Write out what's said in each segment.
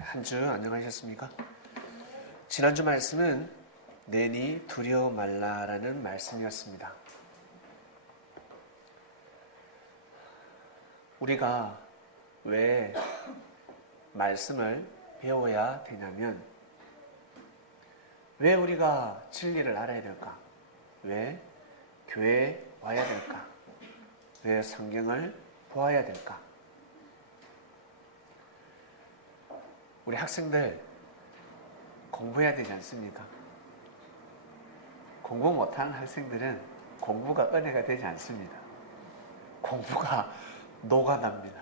한 주 안녕하셨습니까? 지난주 말씀은 내니 두려워 말라라는 말씀이었습니다. 우리가 왜 말씀을 배워야 되냐면, 왜 우리가 진리를 알아야 될까? 왜 교회에 와야 될까? 왜 성경을 보아야 될까? 우리 학생들 공부해야 되지 않습니까? 공부 못하는 학생들은 공부가 은혜가 되지 않습니다. 공부가 노가답니다.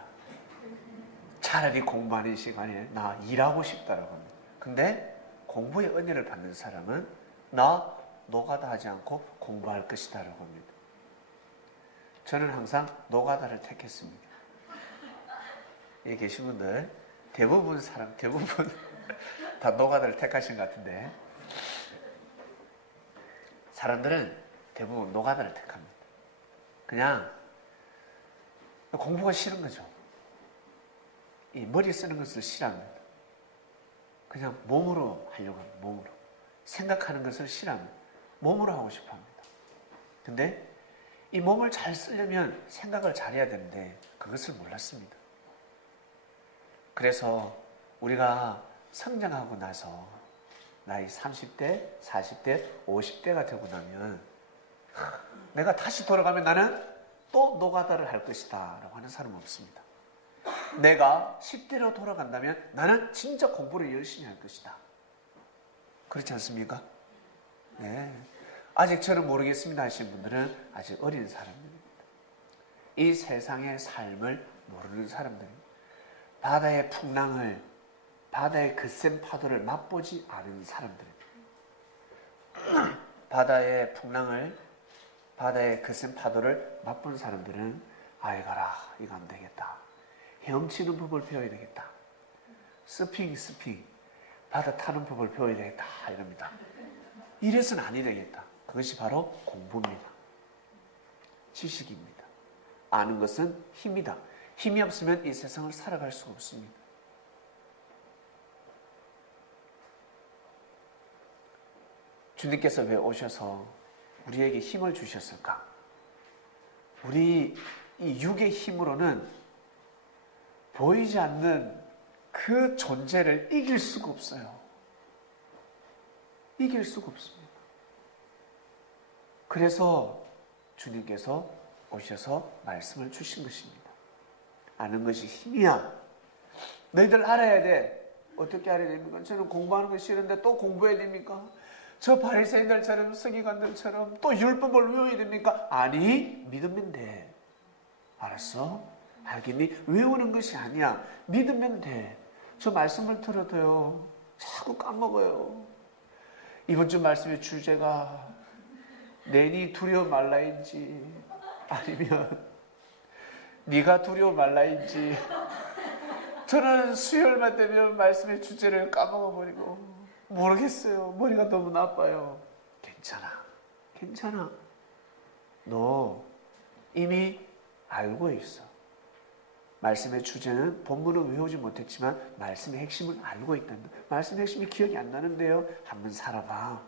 차라리 공부하는 시간에 나 일하고 싶다라고 합니다. 근데 공부의 은혜를 받는 사람은 나 노가다 하지 않고 공부할 것이다 라고 합니다. 저는 항상 노가다를 택했습니다. 여기 계신 분들 대부분 다 노가다를 택하신 것 같은데, 사람들은 대부분 노가다를 택합니다. 그냥 공부가 싫은 거죠. 이 머리 쓰는 것을 싫어합니다. 그냥 몸으로 하려고 합니다. 몸으로. 생각하는 것을 싫어합니다. 몸으로 하고 싶어 합니다. 근데 이 몸을 잘 쓰려면 생각을 잘해야 되는데 그것을 몰랐습니다. 그래서 우리가 성장하고 나서 나이 30대, 40대, 50대가 되고 나면 내가 다시 돌아가면 나는 또 노가다를 할 것이다 라고 하는 사람은 없습니다. 내가 10대로 돌아간다면 나는 진짜 공부를 열심히 할 것이다. 그렇지 않습니까? 네. 아직 저는 모르겠습니다 하시는 분들은 아직 어린 사람들입니다. 이 세상의 삶을 모르는 사람들입니다. 바다의 풍랑을, 바다의 거센 파도를 맛보지 않은 사람들입니다. 바다의 풍랑을, 바다의 거센 파도를 맛본 사람들은 아이가라, 이거 안 되겠다. 헤엄치는 법을 배워야 되겠다. 서핑, 바다 타는 법을 배워야 되겠다. 이럽니다. 이래서는 아니 되겠다. 그것이 바로 공부입니다. 지식입니다. 아는 것은 힘이다. 힘이 없으면 이 세상을 살아갈 수가 없습니다. 주님께서 왜 오셔서 우리에게 힘을 주셨을까? 우리 이 육의 힘으로는 보이지 않는 그 존재를 이길 수가 없어요. 이길 수가 없습니다. 그래서 주님께서 오셔서 말씀을 주신 것입니다. 아는 것이 힘이야. 너희들 알아야 돼. 어떻게 알아야 됩니까? 저는 공부하는 거 싫은데 또 공부해야 됩니까? 저 바리새인들처럼 서기관들처럼 또 율법을 외워야 됩니까? 아니, 믿으면 돼. 알았어? 알겠니? 외우는 것이 아니야. 믿으면 돼. 저 말씀을 들어도요, 자꾸 까먹어요. 이번 주 말씀의 주제가 내니 두려워 말라인지, 아니면 네가 두려워 말라인지, 저는 수요일만 되면 말씀의 주제를 까먹어버리고 모르겠어요. 머리가 너무 나빠요. 괜찮아. 너 이미 알고 있어. 말씀의 주제는 본문은 외우지 못했지만 말씀의 핵심을 알고 있단다. 말씀의 핵심이 기억이 안 나는데요. 한번 살아봐.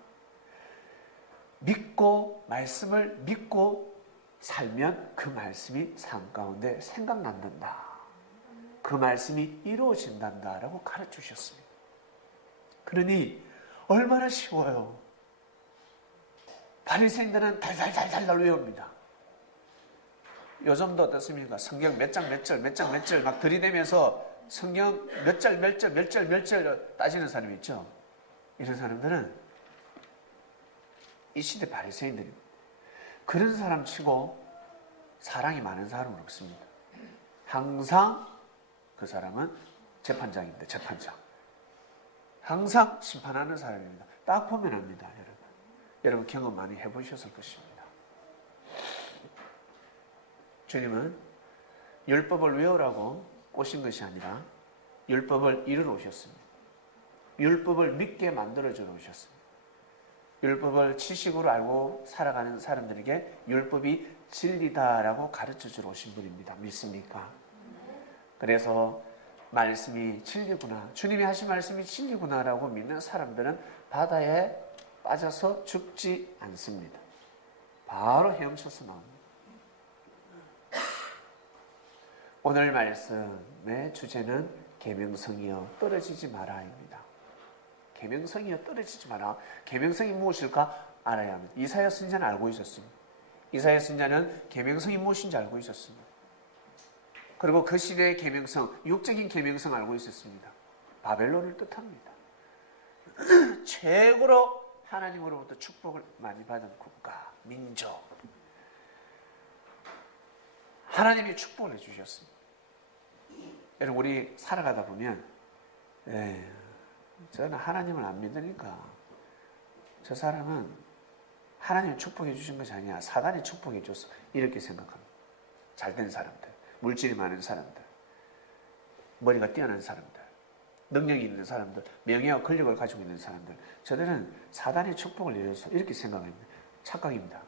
말씀을 믿고 살면 그 말씀이 삶 가운데 생각난단다. 그 말씀이 이루어진단다 라고 가르쳐주셨습니다. 그러니 얼마나 쉬워요. 바리새인들은 달달달달 외웁니다. 요즘도 어떻습니까? 성경 몇 장 몇 절 막 들이대면서 성경 몇 절 따지는 사람이 있죠. 이런 사람들은 이 시대 바리새인들입니다. 그런 사람 치고 사랑이 많은 사람은 없습니다. 항상 그 사람은 재판장입니다. 재판장. 항상 심판하는 사람입니다. 딱 보면 압니다. 여러분 경험 많이 해보셨을 것입니다. 주님은 율법을 외우라고 오신 것이 아니라 율법을 이루러 오셨습니다. 율법을 믿게 만들어주러 오셨습니다. 율법을 지식으로 알고 살아가는 사람들에게 율법이 진리다라고 가르쳐주러 오신 분입니다. 믿습니까? 그래서 말씀이 진리구나, 주님이 하신 말씀이 진리구나라고 믿는 사람들은 바다에 빠져서 죽지 않습니다. 바로 헤엄쳐서 나옵니다. 오늘 말씀의 주제는 계명성이여 떨어지지 마라입니다. 계명성이여 떨어지지 마라. 계명성이 무엇일까 알아야 합니다. 이사야 선지자는 알고 있었습니다. 이사야 선지자는 계명성이 무엇인지 알고 있었습니다. 그리고 그 시대의 계명성, 육적인 계명성 알고 있었습니다. 바벨론을 뜻합니다. 최고로 하나님으로부터 축복을 많이 받은 국가, 민족. 하나님이 축복을 해주셨습니다. 여러분, 우리 살아가다 보면 저는 하나님을 안 믿으니까 저 사람은 하나님이 축복해 주신 것이 아니야, 사단이 축복해 줬어, 이렇게 생각합니다. 잘된 사람들, 물질이 많은 사람들, 머리가 뛰어난 사람들, 능력이 있는 사람들, 명예와 권력을 가지고 있는 사람들, 저들은 사단이 축복을 내려서 이렇게 생각합니다. 착각입니다.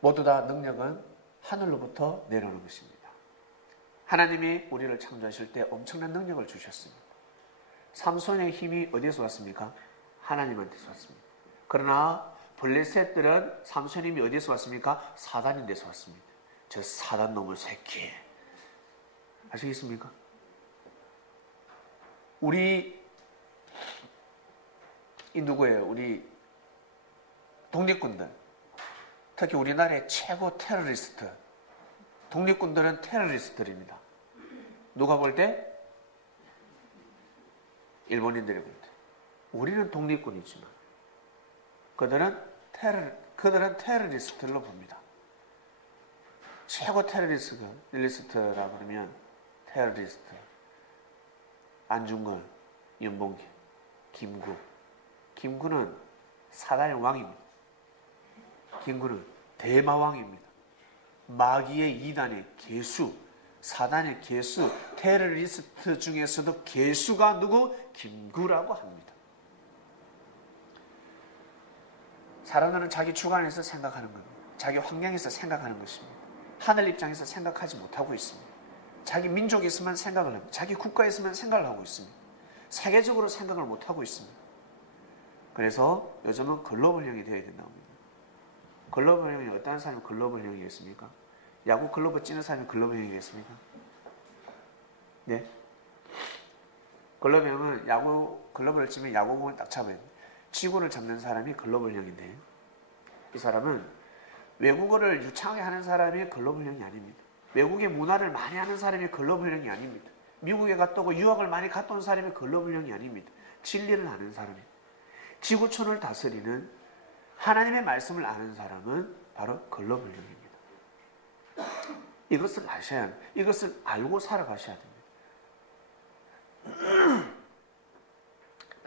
모두 다 능력은 하늘로부터 내려오는 것입니다. 하나님이 우리를 창조하실 때 엄청난 능력을 주셨습니다. 삼손의 힘이 어디에서 왔습니까? 하나님한테서 왔습니다. 그러나 블레셋들은 삼손의 힘이 어디에서 왔습니까? 사단인 데서 왔습니다. 저 사단 놈의 새끼, 아시겠습니까? 우리 누구예요? 우리 독립군들, 특히 우리나라의 최고 테러리스트, 독립군들은 테러리스트들입니다. 누가 볼 때? 일본인들이 볼 때. 우리는 독립군이지만 그들은 테러리스트로 봅니다. 최고 테러리스트라 그러면 테러리스트 안중근, 윤봉길, 김구. 김구는 사단의 왕입니다. 김구는 대마왕입니다. 마귀의 이단의 개수, 사단의 개수, 테러리스트 중에서도 개수가 누구? 김구라고 합니다. 사람들은 자기 주관에서 생각하는 겁니다. 자기 환경에서 생각하는 것입니다. 하늘 입장에서 생각하지 못하고 있습니다. 자기 민족에 있으면 생각을 합니다. 자기 국가에 있으면 생각을 하고 있습니다. 세계적으로 생각을 못하고 있습니다. 그래서 요즘은 글로벌형이 되어야 된다고 합니다. 글로벌형이 어떤 사람이 글로벌형이겠습니까? 야구 글로벌 찌는 사람이 글로벌형이겠습니까? 네? 글로벌형은 야구 글로벌을 치면 야구공을 딱 잡아야 돼요. 지구를 잡는 사람이 글로벌형인데, 이 사람은 외국어를 유창하게 하는 사람이 글로벌형이 아닙니다. 외국의 문화를 많이 하는 사람이 글로벌형이 아닙니다. 미국에 갔다 오고 유학을 많이 갔다 온 사람이 글로벌형이 아닙니다. 진리를 아는 사람이, 지구촌을 다스리는 하나님의 말씀을 아는 사람은 바로 글로벌형입니다. 이것을 아셔야 합니다. 이것을 알고 살아가셔야 됩니다.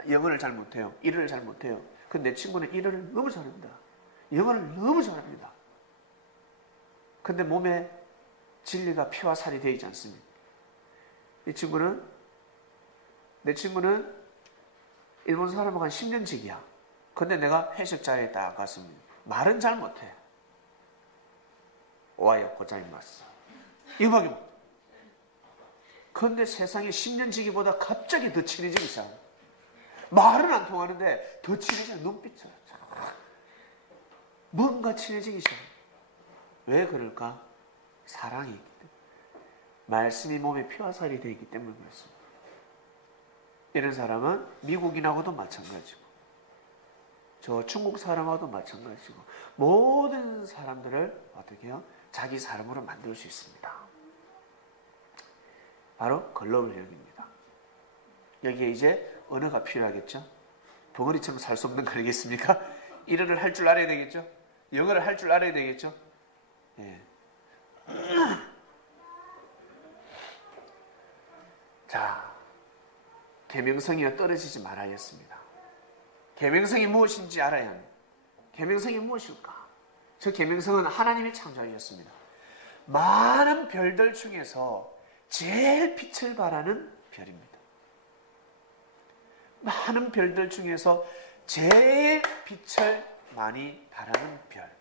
영어를 잘 못해요. 일어를 잘 못해요. 근데 내 친구는 일어를 너무 잘합니다. 영어를 너무 잘합니다. 근데 몸에 진리가 피와 살이 되어 있지 않습니다. 내 친구는 일본 사람하고 한 10년직이야. 근데 내가 회식 자리에 딱 갔습니다. 말은 잘 못해. 오하요 고자이마스. 이거밖에 못해. 근데 세상에 10년지기보다 갑자기 더 친해지기 시작합니다. 말은 안 통하는데 더 친해져. 눈빛으로 뭔가 친해지기 시작합니다. 왜 그럴까? 사랑이 있기 때문에. 말씀이 몸에 피와 살이 되어 있기 때문에 그렇습니다. 이런 사람은 미국인하고도 마찬가지고, 저 중국 사람하고도 마찬가지고, 모든 사람들을 어떻게 해요? 자기 사람으로 만들 수 있습니다. 바로 글로벌형입니다. 여기에 이제 언어가 필요하겠죠? 덩어리처럼 살 수 없는 거 아니겠습니까? 일어를 할 줄 알아야 되겠죠? 영어를 할 줄 알아야 되겠죠? 예. 자, 계명성이여 떨어지지 말아야겠습니다. 계명성이 무엇인지 알아야 합니다. 계명성이 무엇일까? 저 계명성은 하나님이 창조하셨습니다. 많은 별들 중에서 제일 빛을 발하는 별입니다. 많은 별들 중에서 제일 빛을 많이 발하는 별.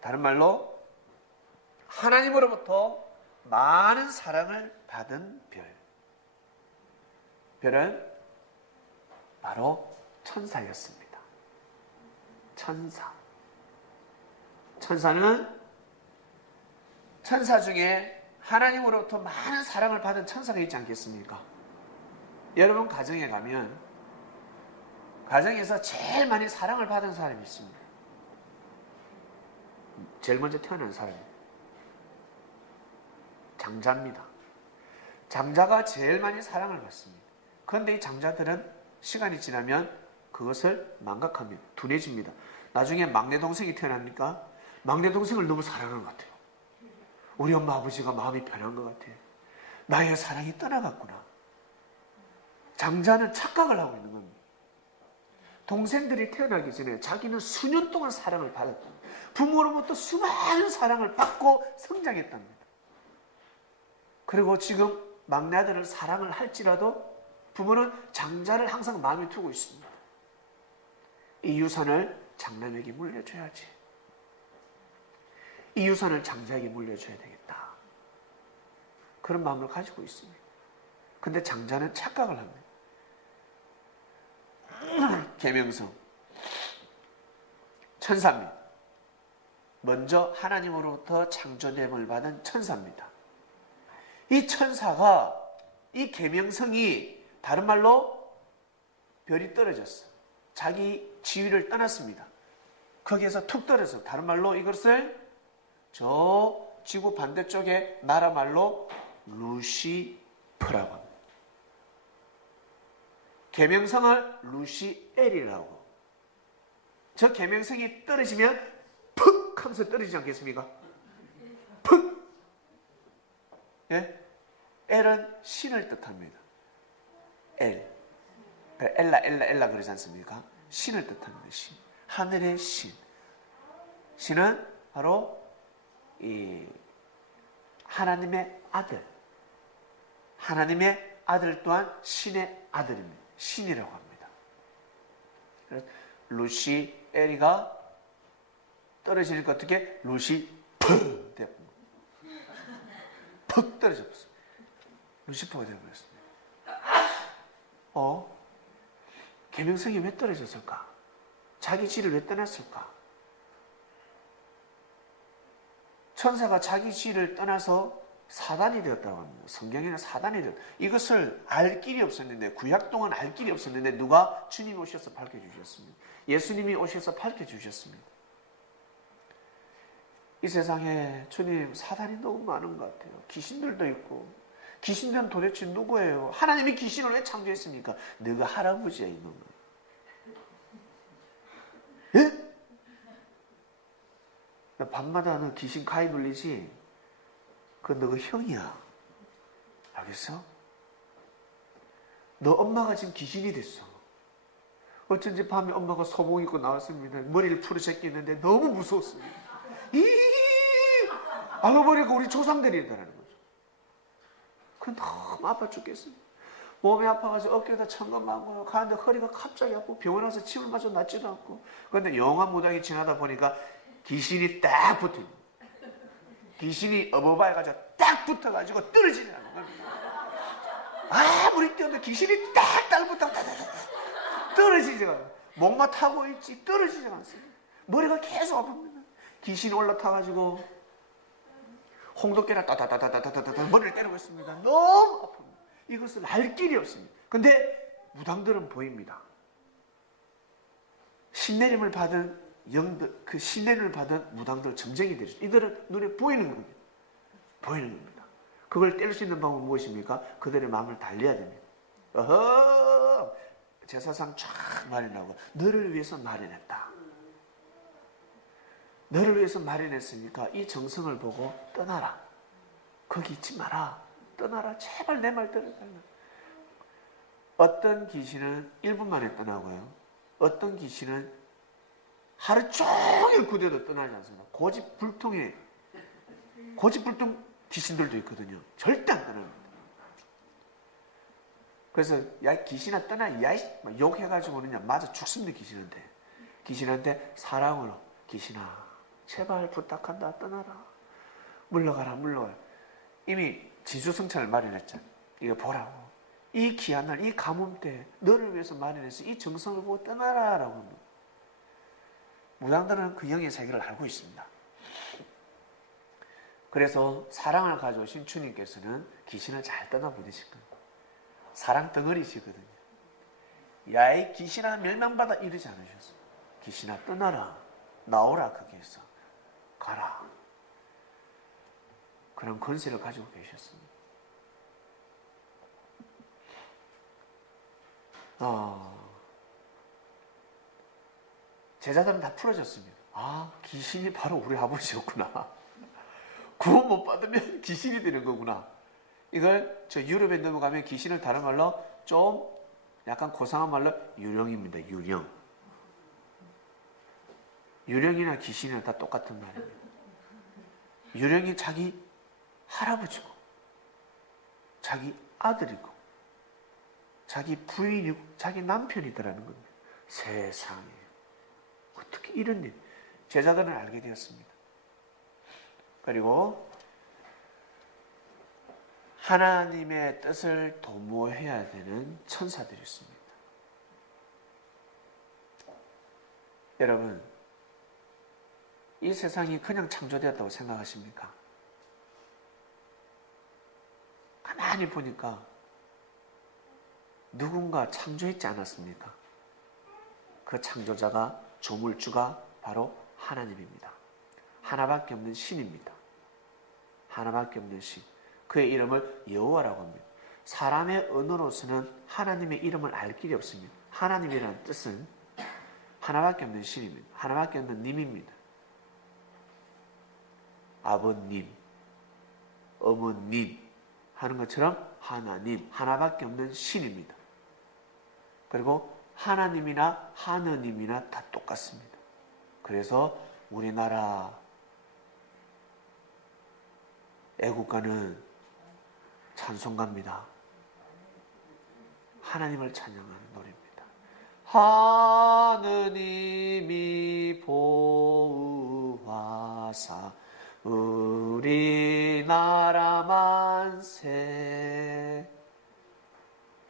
다른 말로 하나님으로부터 많은 사랑을 받은 별. 별은 바로 천사였습니다. 천사. 천사는 천사 중에 하나님으로부터 많은 사랑을 받은 천사가 있지 않겠습니까? 여러분 가정에 가면 가정에서 제일 많이 사랑을 받은 사람이 있습니다. 제일 먼저 태어난 사람이 장자입니다. 장자가 제일 많이 사랑을 받습니다. 그런데 이 장자들은 시간이 지나면 그것을 망각합니다. 둔해집니다. 나중에 막내 동생이 태어납니까? 막내 동생을 너무 사랑하는 것 같아요. 우리 엄마 아버지가 마음이 변한 것 같아요. 나의 사랑이 떠나갔구나. 장자는 착각을 하고 있는 겁니다. 동생들이 태어나기 전에 자기는 수년 동안 사랑을 받았다. 부모로부터 수많은 사랑을 받고 성장했답니다. 그리고 지금 막내 아들을 사랑을 할지라도 부모는 장자를 항상 마음에 두고 있습니다. 이 유산을 장남에게 물려줘야지. 이 유산을 장자에게 물려줘야 되겠다. 그런 마음을 가지고 있습니다. 근데 장자는 착각을 합니다. 계명성 천사입니다. 먼저 하나님으로부터 창조됨을 받은 천사입니다. 이 천사가 이 계명성이 다른 말로 별이 떨어졌어. 자기 지위를 떠났습니다. 거기에서 툭 떨어져. 다른 말로 이것을 저 지구 반대쪽에 나라 말로 루시퍼라고 합니다. 계명성을 루시엘이라고. 저 계명성이 떨어지면 푹 하면서 떨어지지 않겠습니까? 푹. 예? 엘은 신을 뜻합니다. 엘. 엘라 그러지 않습니까? 신을 뜻합니다. 신. 하늘의 신. 신은 바로 이 하나님의 아들. 하나님의 아들 또한 신의 아들입니다. 신이라고 합니다. 루시엘이가 떨어지니까 어떻게? 루시퍼 되었습니다. 퍽 떨어져 버렸습니다. 루시퍼가 되어버렸습니다. 계명성이 왜 떨어졌을까? 자기 지를 왜 떠났을까? 천사가 자기 지를 떠나서 사단이 되었다고 합니다. 성경에는 사단이 되었다. 이것을 알 길이 없었는데, 구약 동안 알 길이 없었는데 누가? 주님이 오셔서 밝혀주셨습니다. 예수님이 오셔서 밝혀주셨습니다. 이 세상에 주님 사단이 너무 많은 것 같아요. 귀신들도 있고. 귀신들은 도대체 누구예요? 하나님이 귀신을 왜 창조했습니까? 너가 할아버지야 이놈아. 예? 밤마다 너 귀신 가위 눌리지? 그건 너가 형이야. 알겠어? 너 엄마가 지금 귀신이 됐어. 어쩐지 밤에 엄마가 소복 입고 나왔습니다. 머리를 풀어제끼는데 너무 무서웠습니다. 알고 보니까 우리 조상들이라는 거죠. 그건 너무 아파 죽겠습니다. 몸이 아파가지고 어깨에다 천건 맞고요. 가는데 허리가 갑자기 아프고 병원 와서 침을 맞아 낫지도 않고. 그런데 영화 무당이 지나다 보니까 귀신이 딱 붙어요. 귀신이 어버바해가지고 딱 붙어가지고 떨어지지 않는 겁니다. 아무리 뛰어도 귀신이 딱 달붙어 떨어지지 않아요. 목마 타고 있지 떨어지지 않습니다. 머리가 계속 아픕니다. 귀신이 올라타가지고 홍도깨나 따다다다다다다다 머리를 때리고 있습니다. 너무 아픕니다. 이것을 알 길이 없습니다. 근데 무당들은 보입니다. 신내림을 받은 영들, 그 신내림을 받은 무당들 점쟁이 되죠. 이들은 눈에 보이는 겁니다. 보이는 겁니다. 그걸 뗄 수 있는 방법은 무엇입니까? 그들의 마음을 달래야 됩니다. 어허! 제사상 쫙 마련하고 너를 위해서 마련했다. 너를 위해서 마련했으니까 이 정성을 보고 떠나라. 거기 있지 마라. 떠나라. 제발 내 말 들어라. 어떤 귀신은 1분 만에 떠나고요. 어떤 귀신은 하루 종일 구대도 떠나지 않습니다. 고집불통 귀신들도 있거든요. 절대 안 떠납니다. 그래서 야 귀신아 떠나 야이 욕해가지고는 맞아 죽습니다. 귀신한테 사랑으로 귀신아 제발 부탁한다 떠나라. 물러가라. 이미 지주성찬을 마련했잖아요. 이거 보라고. 이 귀한 날, 이 가뭄 때 너를 위해서 마련해서 이 정성을 보고 떠나라라고 합니다. 무당들은 그 영의 세계를 알고 있습니다. 그래서 사랑을 가져오신 주님께서는 귀신을 잘 떠나보내실 겁니다. 사랑 덩어리시거든요. 야이 귀신아 멸망받아 이러지 않으셨어요. 귀신아 떠나라. 나오라 거기에서. 가라. 그런 권세를 가지고 계셨습니다. 제자들은 다 풀어졌습니다. 아, 귀신이 바로 우리 아버지였구나. 구원 못 받으면 귀신이 되는 거구나. 이걸 저 유럽에 넘어가면 귀신을 다른 말로 좀 약간 고상한 말로 유령입니다. 유령. 유령이나 귀신이나 다 똑같은 말입니다. 유령이 자기 할아버지고 자기 아들이고 자기 부인이고 자기 남편이더라는 겁니다. 세상에 어떻게 이런 일. 제자들은 알게 되었습니다. 그리고 하나님의 뜻을 도모해야 되는 천사들이 있습니다. 여러분, 이 세상이 그냥 창조되었다고 생각하십니까? 가만히 보니까 누군가 창조했지 않았습니까? 그 창조자가 조물주가 바로 하나님입니다. 하나밖에 없는 신입니다. 하나밖에 없는 신. 그의 이름을 여호와라고 합니다. 사람의 언어로서는 하나님의 이름을 알 길이 없습니다. 하나님이라는 뜻은 하나밖에 없는 신입니다. 하나밖에 없는 님입니다. 아버님, 어머님 하는 것처럼 하나님, 하나밖에 없는 신입니다. 그리고 하나님이나 하느님이나 다 똑같습니다. 그래서 우리나라 애국가는 찬송가입니다. 하나님을 찬양하는 노래입니다. 하느님이 보호하사 우리나라 만세.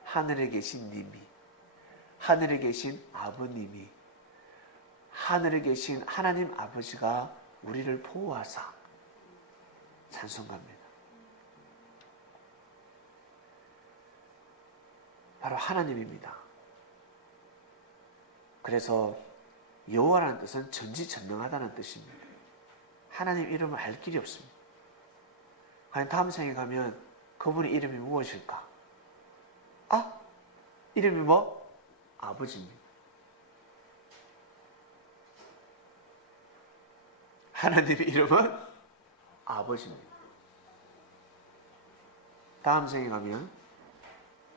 하늘에 계신 님이, 하늘에 계신 아버님이, 하늘에 계신 하나님 아버지가 우리를 보호하사 찬송가입니다. 바로 하나님입니다. 그래서 여호와라는 뜻은 전지전능하다는 뜻입니다. 하나님 이름을 알 길이 없습니다. 과연 다음 생에 가면 그분의 이름이 무엇일까? 아, 이름이 뭐? 아버지입니다. 하나님의 이름은 아버지입니다. 다음 생에 가면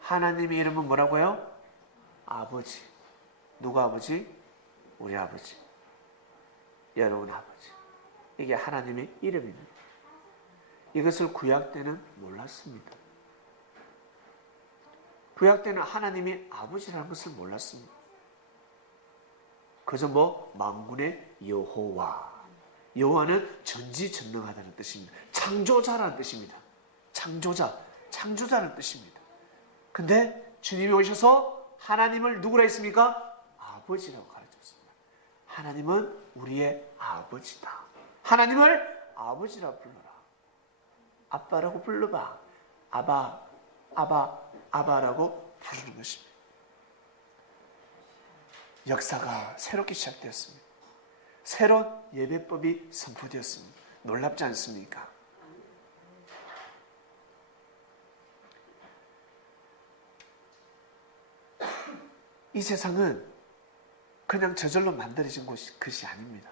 하나님의 이름은 뭐라고요? 아버지. 누가 아버지? 우리 아버지. 여러분 아버지. 이게 하나님의 이름입니다. 이것을 구약 때는 몰랐습니다. 구약 때는 하나님이 아버지라는 것을 몰랐습니다. 그저 뭐 만군의 여호와. 여호와는 전지전능하다는 뜻입니다. 창조자라는 뜻입니다. 창조자라는 뜻입니다. 근데 주님이 오셔서 하나님을 누구라 했습니까? 아버지라고 가르쳤습니다. 하나님은 우리의 아버지다. 하나님을 아버지라 불러라. 아빠라고 불러봐. 아바라고 부르는 것입니다. 역사가 새롭게 시작되었습니다. 새로운 예배법이 선포되었습니다. 놀랍지 않습니까? 이 세상은 그냥 저절로 만들어진 것이 아닙니다.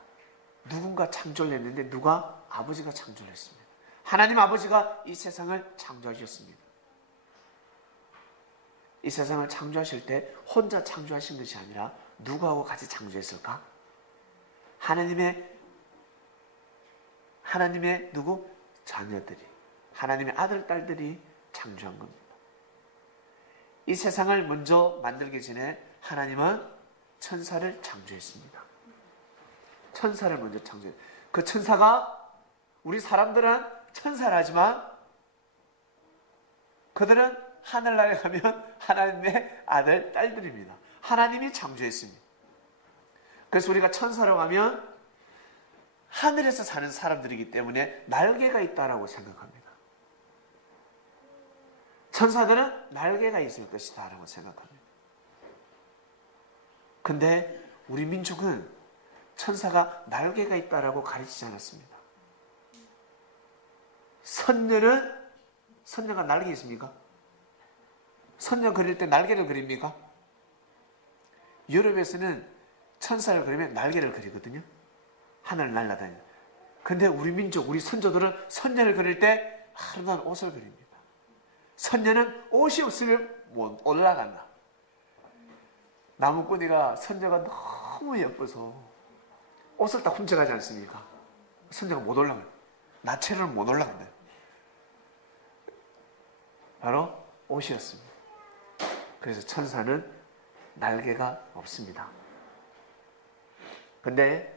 누군가 창조를 했는데 누가? 아버지가 창조를 했습니다. 하나님 아버지가 이 세상을 창조하셨습니다. 이 세상을 창조하실 때 혼자 창조하신 것이 아니라 누구하고 같이 창조했을까? 하나님의 누구? 자녀들이, 하나님의 아들, 딸들이 창조한 겁니다. 이 세상을 먼저 만들기 전에 하나님은 천사를 창조했습니다. 천사를 먼저 창조했습니다. 그 천사가 우리 사람들은 천사라지만 그들은 하늘나라에 가면 하나님의 아들, 딸들입니다. 하나님이 창조했습니다. 그래서 우리가 천사로 가면 하늘에서 사는 사람들이기 때문에 날개가 있다라고 생각합니다. 천사들은 날개가 있을 것이다 라고 생각합니다. 근데 우리 민족은 천사가 날개가 있다라고 가르치지 않았습니다. 선녀가 날개 있습니까? 선녀 그릴 때 날개를 그립니까? 유럽에서는 천사를 그리면 날개를 그리거든요. 하늘을 날아다니는. 근데 우리 민족, 우리 선조들은 선녀를 그릴 때 아름다운 옷을 그립니다. 선녀는 옷이 없으면 못 올라간다. 나무꾼이가 선녀가 너무 예뻐서 옷을 딱 훔쳐가지 않습니까? 선녀가 못 올라가요. 나체를 못 올라간다. 바로 옷이었습니다. 그래서 천사는 날개가 없습니다. 근데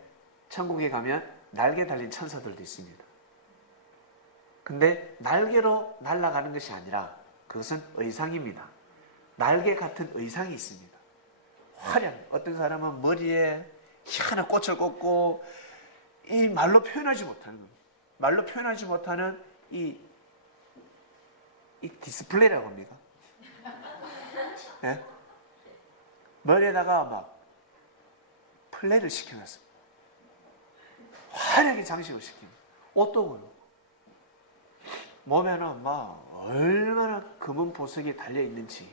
천국에 가면 날개 달린 천사들도 있습니다. 근데 날개로 날아가는 것이 아니라 그것은 의상입니다. 날개 같은 의상이 있습니다. 화려한, 어떤 사람은 머리에 희한한 꽃을 꽂고 이 말로 표현하지 못하는 겁니다. 말로 표현하지 못하는 이 디스플레이라고 합니까? 예? 머리에다가 막 플레이를 시켜놨습니다. 화려하게 장식을 시킵니다. 옷도 그렇고 몸에는 막 얼마나 금은 보석이 달려있는지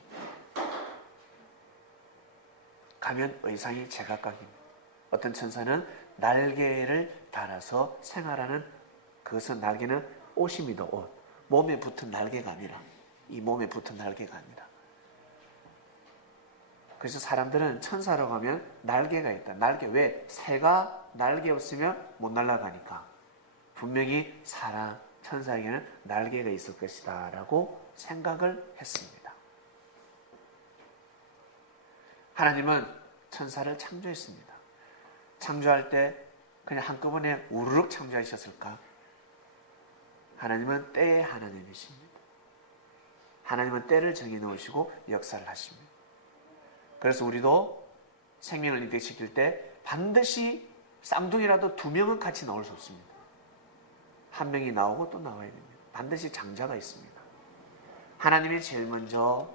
가면 의상이 제각각입니다. 어떤 천사는 날개를 달아서 생활하는, 그것은 날개는 옷입니다. 옷. 몸에 붙은 날개가 아니라, 이 몸에 붙은 날개가 아니라. 그래서 사람들은 천사로 가면 날개가 있다. 날개, 왜? 새가 날개 없으면 못 날아가니까. 분명히 사람, 천사에게는 날개가 있을 것이다 라고 생각을 했습니다. 하나님은 천사를 창조했습니다. 창조할 때 그냥 한꺼번에 우르륵 창조하셨을까? 하나님은 때의 하나님이십니다. 하나님은 때를 정해놓으시고 역사를 하십니다. 그래서 우리도 생명을 인택시킬 때 반드시 쌍둥이라도 2명은 같이 나올 수 없습니다. 한 명이 나오고 또 나와야 됩니다. 반드시 장자가 있습니다. 하나님이 제일 먼저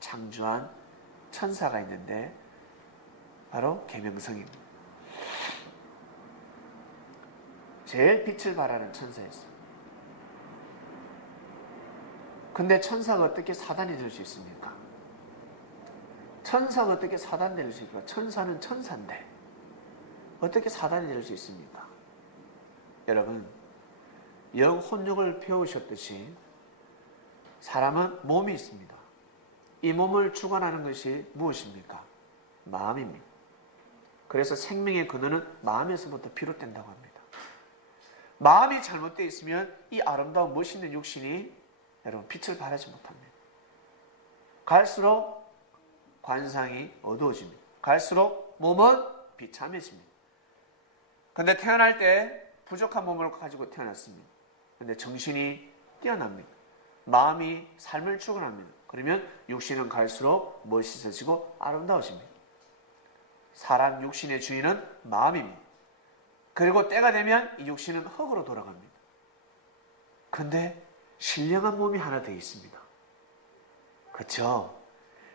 창조한 천사가 있는데 바로 계명성입니다. 제일 빛을 발하는 천사였습니다. 근데 천사가 어떻게 사단이 될 수 있습니까? 천사가 어떻게 사단이 될 수 있을까? 천사는 천사인데 어떻게 사단이 될 수 있습니까? 여러분, 영혼육을 배우셨듯이 사람은 몸이 있습니다. 이 몸을 주관하는 것이 무엇입니까? 마음입니다. 그래서 생명의 근원은 마음에서부터 비롯된다고 합니다. 마음이 잘못되어 있으면 이 아름다운 멋있는 육신이 여러분 빛을 발하지 못합니다. 갈수록 관상이 어두워집니다. 갈수록 몸은 비참해집니다. 근데 태어날 때 부족한 몸을 가지고 태어났습니다. 근데 정신이 뛰어납니다. 마음이 삶을 추구합니다. 그러면 육신은 갈수록 멋있어지고 아름다워집니다. 사람 육신의 주인은 마음입니다. 그리고 때가 되면 이 육신은 흙으로 돌아갑니다. 근데 신령한 몸이 하나 되어 있습니다. 그렇죠?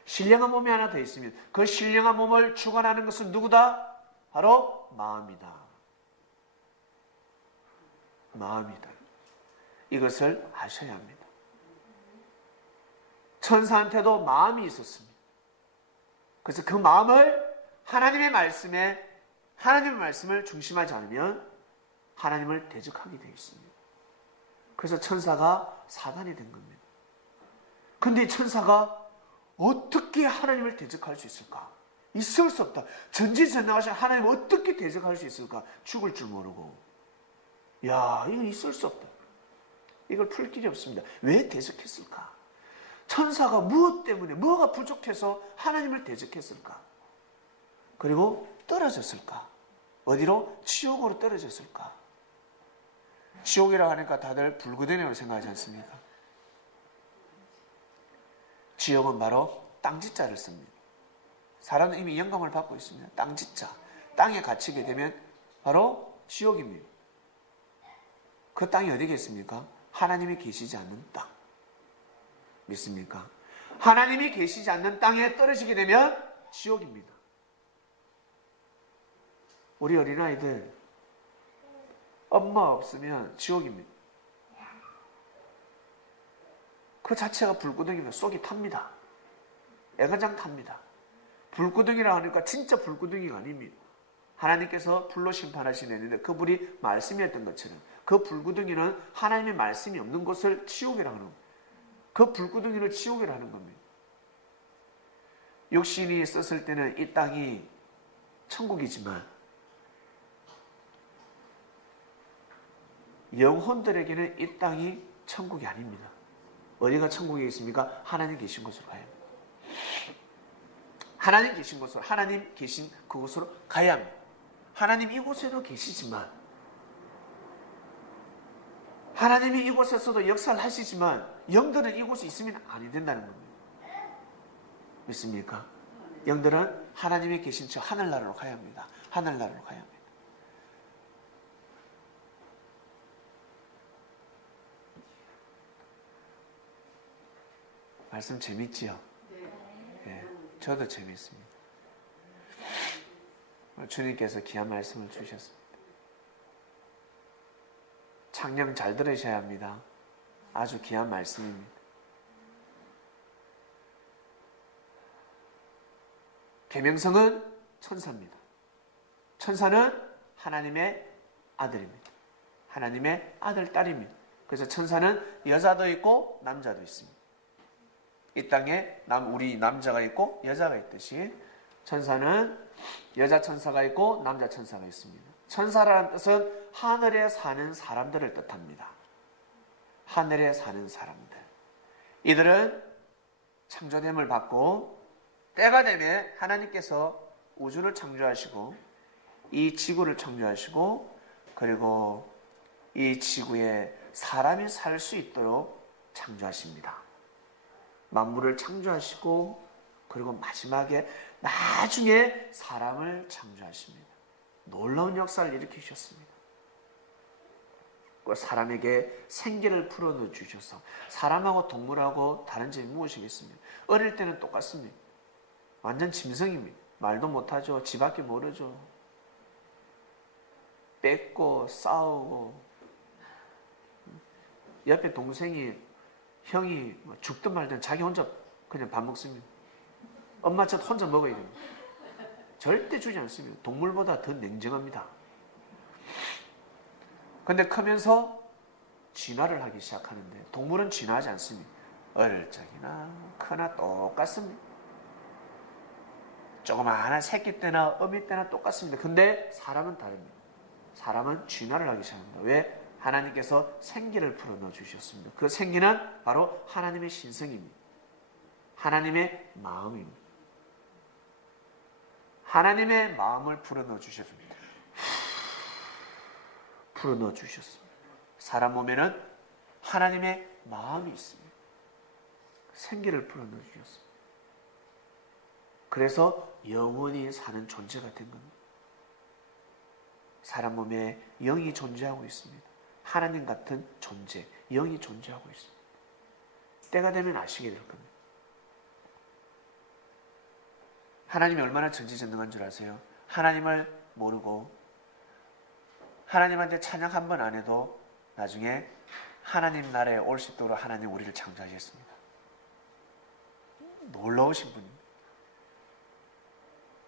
신령한 몸이 하나 되어 있으면 그 신령한 몸을 주관하는 것은 누구다? 바로 마음이다. 마음이다. 이것을 아셔야 합니다. 천사한테도 마음이 있었습니다. 그래서 그 마음을 하나님의 말씀을 중심하지 않으면 하나님을 대적하게 되어 있습니다. 그래서 천사가 사단이 된 겁니다. 근데 이 천사가 어떻게 하나님을 대적할 수 있을까? 있을 수 없다. 전지전능하신 하나님을 어떻게 대적할 수 있을까? 죽을 줄 모르고. 야, 이거 있을 수 없다. 이걸 풀 길이 없습니다. 왜 대적했을까? 천사가 무엇 때문에, 뭐가 부족해서 하나님을 대적했을까? 그리고 떨어졌을까? 어디로? 지옥으로 떨어졌을까? 지옥이라고 하니까 다들 불구덩이라고 생각하지 않습니까? 지옥은 바로 땅짓자를 씁니다. 사람은 이미 영감을 받고 있습니다. 땅짓자. 땅에 갇히게 되면 바로 지옥입니다. 그 땅이 어디겠습니까? 하나님이 계시지 않는 땅. 믿습니까? 하나님이 계시지 않는 땅에 떨어지게 되면 지옥입니다. 우리 어린아이들 엄마 없으면 지옥입니다. 그 자체가 불구덩이면 쏙이 탑니다. 애간장 탑니다. 불구덩이라 하니까 진짜 불구덩이가 아닙니다. 하나님께서 불로 심판하시는데 그 불이 말씀이었던 것처럼 그 불구덩이는 하나님의 말씀이 없는 곳을 지옥이라고 하는 겁니다. 그 불구덩이를 지옥이라고 하는 겁니다. 육신이 썼을 때는 이 땅이 천국이지만 영혼들에게는 이 땅이 천국이 아닙니다. 어디가 천국이 있습니까? 하나님 계신 곳으로 가야 합니다. 하나님 계신 곳으로, 하나님 계신 그곳으로 가야 합니다. 하나님 이곳에도 계시지만 하나님이 이곳에서도 역사를 하시지만 영들은 이곳에 있으면 아니 된다는 겁니다. 믿습니까? 영들은 하나님이 계신 저 하늘나라로 가야 합니다. 하늘나라로 가야 합니다. 말씀 재밌지요? 네, 저도 재밌습니다. 주님께서 귀한 말씀을 주셨습니다. 창녕 잘 들으셔야 합니다. 아주 귀한 말씀입니다. 계명성은 천사입니다. 천사는 하나님의 아들입니다. 하나님의 아들, 딸입니다. 그래서 천사는 여자도 있고 남자도 있습니다. 이 땅에 우리 남자가 있고 여자가 있듯이 천사는 여자 천사가 있고 남자 천사가 있습니다. 천사라는 뜻은 하늘에 사는 사람들을 뜻합니다. 하늘에 사는 사람들. 이들은 창조됨을 받고 때가 되면 하나님께서 우주를 창조하시고 이 지구를 창조하시고 그리고 이 지구에 사람이 살 수 있도록 창조하십니다. 만물을 창조하시고 그리고 마지막에 나중에 사람을 창조하십니다. 놀라운 역사를 일으키셨습니다. 사람에게 생기를 풀어넣어 주셔서 사람하고 동물하고 다른 점이 무엇이겠습니까? 어릴 때는 똑같습니다. 완전 짐승입니다. 말도 못하죠. 집 밖에 모르죠. 뺏고 싸우고 옆에 동생이 형이 죽든 말든 자기 혼자 그냥 밥 먹습니다. 엄마 저 혼자 먹어야 됩니다. 절대 주지 않습니다. 동물보다 더 냉정합니다. 근데 크면서 진화를 하기 시작하는데 동물은 진화하지 않습니다. 어릴 적이나 크나 똑같습니다. 조그마한 새끼 때나 어미 때나 똑같습니다. 근데 사람은 다릅니다. 사람은 진화를 하기 시작합니다. 왜? 하나님께서 생기를 풀어넣어 주셨습니다. 그 생기는 바로 하나님의 신성입니다. 하나님의 마음입니다. 하나님의 마음을 풀어넣어 주셨습니다. 풀어넣어 주셨습니다. 사람 몸에는 하나님의 마음이 있습니다. 생기를 풀어넣어 주셨습니다. 그래서 영원히 사는 존재가 된 겁니다. 사람 몸에 영이 존재하고 있습니다. 하나님 같은 존재, 영이 존재하고 있습니다. 때가 되면 아시게 될 겁니다. 하나님이 얼마나 전지전능한 줄 아세요? 하나님을 모르고 하나님한테 찬양 한 번 안 해도 나중에 하나님 나라에 올 수 있도록 하나님 우리를 창조하셨습니다. 놀라우신 분입니다.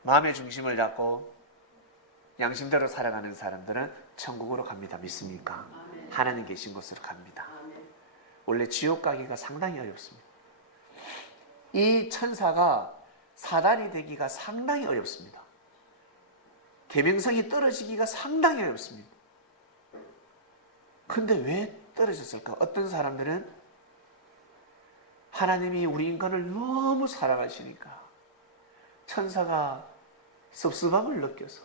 마음의 중심을 잡고 양심대로 살아가는 사람들은 천국으로 갑니다. 믿습니까? 하나님 계신 곳으로 갑니다. 원래 지옥 가기가 상당히 어렵습니다. 이 천사가 사단이 되기가 상당히 어렵습니다. 계명성이 떨어지기가 상당히 어렵습니다. 근데 왜 떨어졌을까? 어떤 사람들은 하나님이 우리 인간을 너무 사랑하시니까 천사가 섭섭함을 느껴서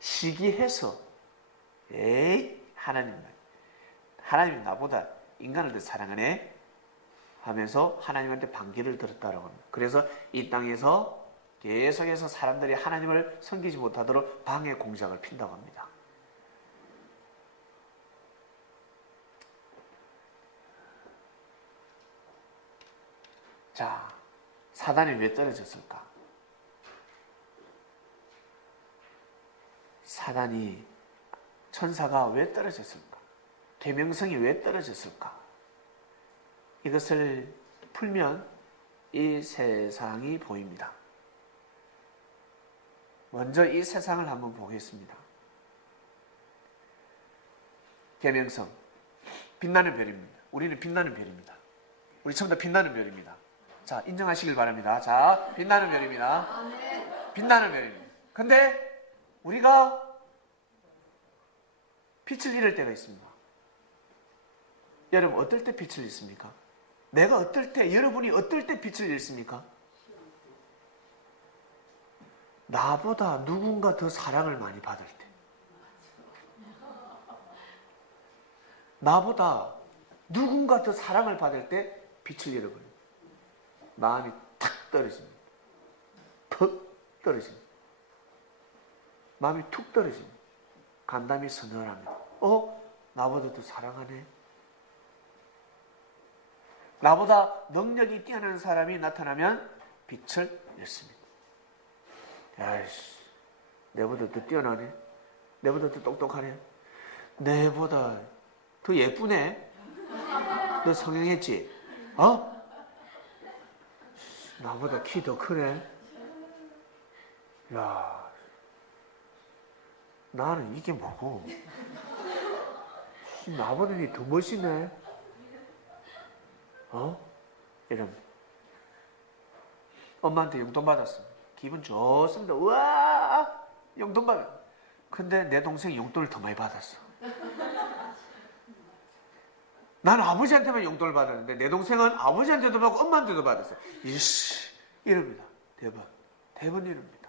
시기해서 하나님이 나보다 인간을 더 사랑하네? 하면서 하나님한테 반기를 들었다라고 합니다. 그래서 이 땅에서 계속해서 사람들이 하나님을 섬기지 못하도록 방해 공작을 핀다고 합니다. 자, 사단이 왜 떨어졌을까? 사단이, 천사가 왜 떨어졌을까? 계명성이 왜 떨어졌을까? 이것을 풀면 이 세상이 보입니다. 먼저 이 세상을 한번 보겠습니다. 계명성, 빛나는 별입니다. 우리는 빛나는 별입니다. 우리 전부 다 빛나는 별입니다. 자, 인정하시길 바랍니다. 자, 빛나는 별입니다. 빛나는 별입니다. 근데 우리가 빛을 잃을 때가 있습니다. 여러분, 어떨 때 빛을 잃습니까? 내가 어떨 때, 여러분이 어떨 때 빛을 잃습니까? 나보다 누군가 더 사랑을 많이 받을 때. 나보다 누군가 더 사랑을 받을 때 빛을 잃어버려요. 마음이 탁 떨어집니다. 퍽 떨어집니다. 마음이 툭 떨어집니다. 간담이 서늘합니다. 나보다 더 사랑하네. 나보다 능력이 뛰어난 사람이 나타나면 빛을 잃습니다. 야이씨, 내보다 더 뛰어나네. 내보다 더 똑똑하네. 내보다 더 예쁘네. 너 성형했지? 나보다 키 더 크네. 야, 나는 이게 뭐고? 나보다 니 더 멋있네. 이러면 엄마한테 용돈 받았습니다. 기분 좋습니다. 우와, 용돈 받았. 근데 내 동생이 용돈을 더 많이 받았어. 나는 아버지한테만 용돈을 받았는데 내 동생은 아버지한테도 받고 엄마한테도 받았어요. 이씨, 이럽니다. 대번 이럽니다.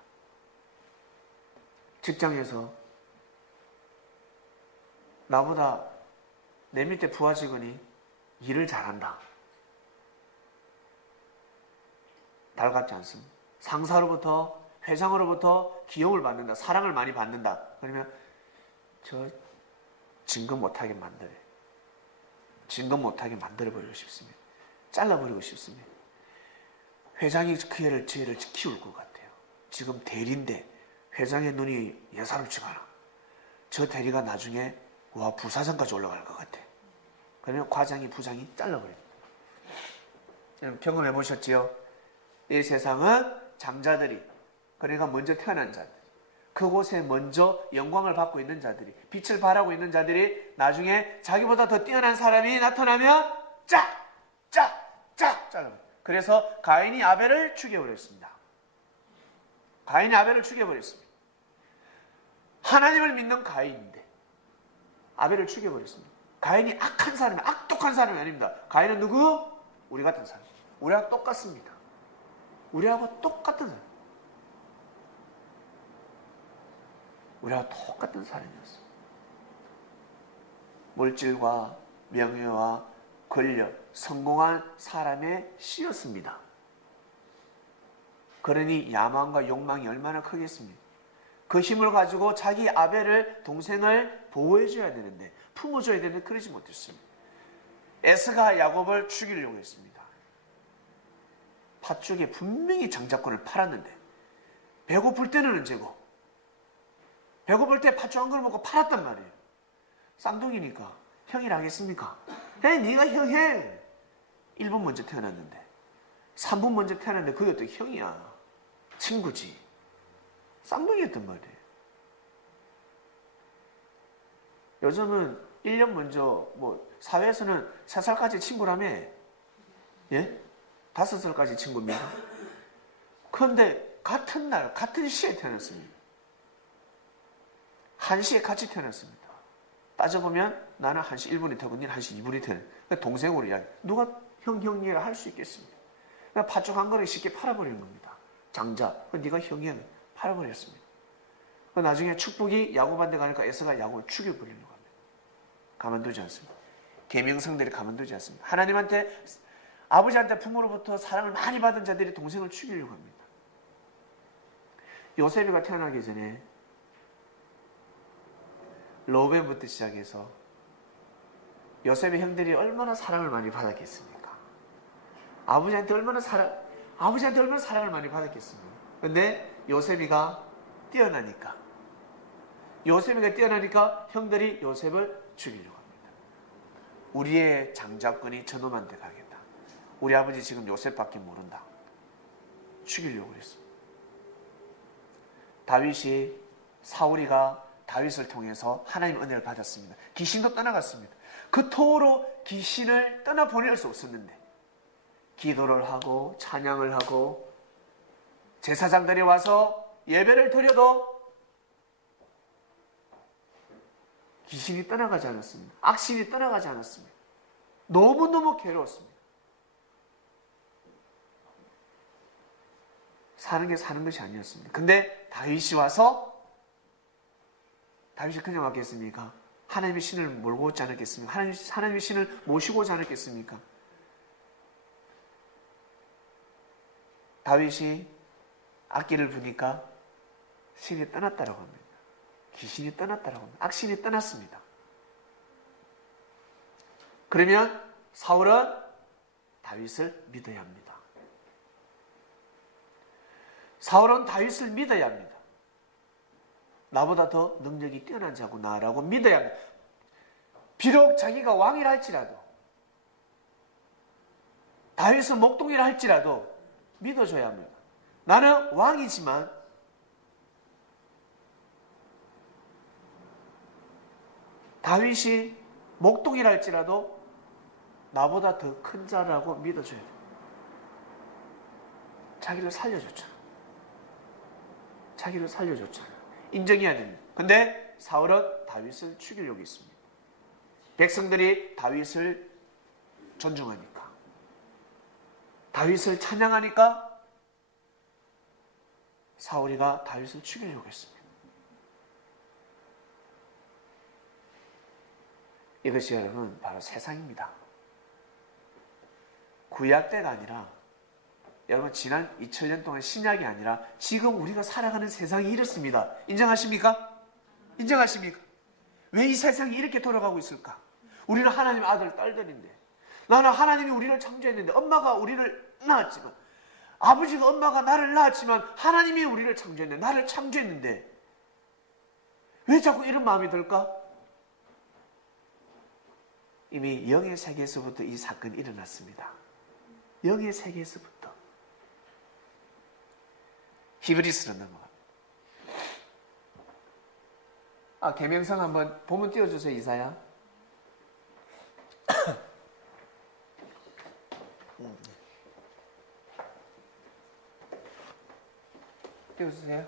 직장에서 나보다 내 밑에 부하 직원이 일을 잘한다. 달갑지 않습니다. 상사로부터, 회장으로부터 기용을 받는다. 사랑을 많이 받는다. 그러면 저 진급 못하게 만들어요. 진급 못하게 만들어버리고 싶습니다. 잘라버리고 싶습니다. 회장이 그 지혜를 키울 것 같아요. 지금 대리인데 회장의 눈이 예사롭지가 않아. 저 대리가 나중에 부사장까지 올라갈 것 같아. 그러면 과장이 부장이 잘라버립니다. 여러분 경험해 보셨지요? 이 세상은 장자들이, 그러니까 먼저 태어난 자들, 그곳에 먼저 영광을 받고 있는 자들이, 빛을 발하고 있는 자들이 나중에 자기보다 더 뛰어난 사람이 나타나면 잘라버립니다. 그래서 가인이 아벨을 죽여버렸습니다. 가인이 아벨을 죽여버렸습니다. 하나님을 믿는 가인인데 아벨을 죽여버렸습니다. 가인이 악한 사람이, 악독한 사람이 아닙니다. 가인은 누구? 우리 같은 사람. 우리하고 똑같습니다. 우리하고 똑같은 사람. 우리하고 똑같은 사람이었어요. 물질과 명예와 권력, 성공한 사람의 씨였습니다. 그러니 야망과 욕망이 얼마나 크겠습니까? 그 힘을 가지고 자기 아벨을, 동생을 보호해줘야 되는데, 품어줘야 되는데 그러지 못했습니다. 에스가 야곱을 죽이려고 했습니다. 팥죽에 분명히 장자권을 팔았는데 배고플 때는 언제고? 배고플 때 팥죽 한 그릇 먹고 팔았단 말이에요. 쌍둥이니까 형이라 하겠습니까? 네가 형 해. 1분 먼저 태어났는데 3분 먼저 태어났는데 그게 어떻게 형이야. 친구지. 쌍둥이였단 말이에요. 요즘은 1년 먼저 사회에서는 3살까지 친구라며. 예? 5살까지 친구입니다. 그런데 같은 날 같은 시에 태어났습니다. 1시에 같이 태어났습니다. 따져보면 나는 1시 1분에 태어났고 니는 1시 2분에 태어났어요. 동생으로 이야기. 누가 형이라 할 수 있겠습니까? 그냥 팥죽 한 그릇 쉽게 팔아버리는 겁니다. 장자. 네가 형이야. 팔아버렸습니다. 나중에 축복이 야곱한테 가니까 에서가 야곱을 죽여버리는 겁니다. 가만두지 않습니다. 계명성들이 가만두지 않습니다. 하나님한테 아버지한테 부모로부터 사랑을 많이 받은 자들이 동생을 죽이려고 합니다. 요셉이가 태어나기 전에 로벤부터 시작해서 요셉의 형들이 얼마나 사랑을 많이 받았겠습니까? 아버지한테 얼마나 사랑을 많이 받았겠습니까? 근데 요셉이가 뛰어나니까 형들이 요셉을 죽이려고 합니다. 우리의 장자권이 저놈한테 가겠다. 우리 아버지 지금 요셉밖에 모른다. 죽이려고 그랬습니다. 사울이가 다윗을 통해서 하나님의 은혜를 받았습니다. 귀신도 떠나갔습니다. 그토록 귀신을 떠나보낼 수 없었는데 기도를 하고 찬양을 하고 제사장들이 와서 예배를 드려도 귀신이 떠나가지 않았습니다. 악신이 떠나가지 않았습니다. 너무너무 괴로웠습니다. 사는 것이 아니었습니다. 근데 다윗이 와서 다윗이 그냥 왔겠습니까? 하나님의 신을 몰고 오지 않았겠습니까? 하나님의 신을 모시고 오지 않았겠습니까? 다윗이 악기를 부니까 신이 떠났다라고 합니다. 귀신이 떠났다라고 합니다. 악신이 떠났습니다. 그러면 사울은 다윗을 믿어야 합니다. 사울은 다윗을 믿어야 합니다. 나보다 더 능력이 뛰어난 자고 나라고 믿어야 합니다. 비록 자기가 왕이라 할지라도 다윗은 목동이라 할지라도 믿어줘야 합니다. 나는 왕이지만 다윗이 목동이라 할지라도 나보다 더 큰 자라고 믿어줘야 돼요. 자기를 살려줬잖아. 인정해야 됩니다. 근데 사울은 다윗을 죽이려고 했습니다. 백성들이 다윗을 존중하니까, 다윗을 찬양하니까 사울이가 다윗을 죽이려고 했습니다. 이것이 여러분 바로 세상입니다. 구약 때가 아니라 여러분 지난 2000년 동안 신약이 아니라 지금 우리가 살아가는 세상이 이렇습니다. 인정하십니까? 왜 이 세상이 이렇게 돌아가고 있을까? 우리는 하나님의 아들, 딸들인데, 나는 하나님이 우리를 창조했는데, 엄마가 우리를 낳았지만, 아버지가 엄마가 나를 낳았지만 하나님이 우리를 창조했는데, 나를 창조했는데 왜 자꾸 이런 마음이 들까? 이미 영의 세계에서부터 이 사건이 일어났습니다. 영의 세계에서부터. 히브리스로 넘어갑니다. 계명성 한번 본문 띄워주세요. 이사야. 띄워주세요.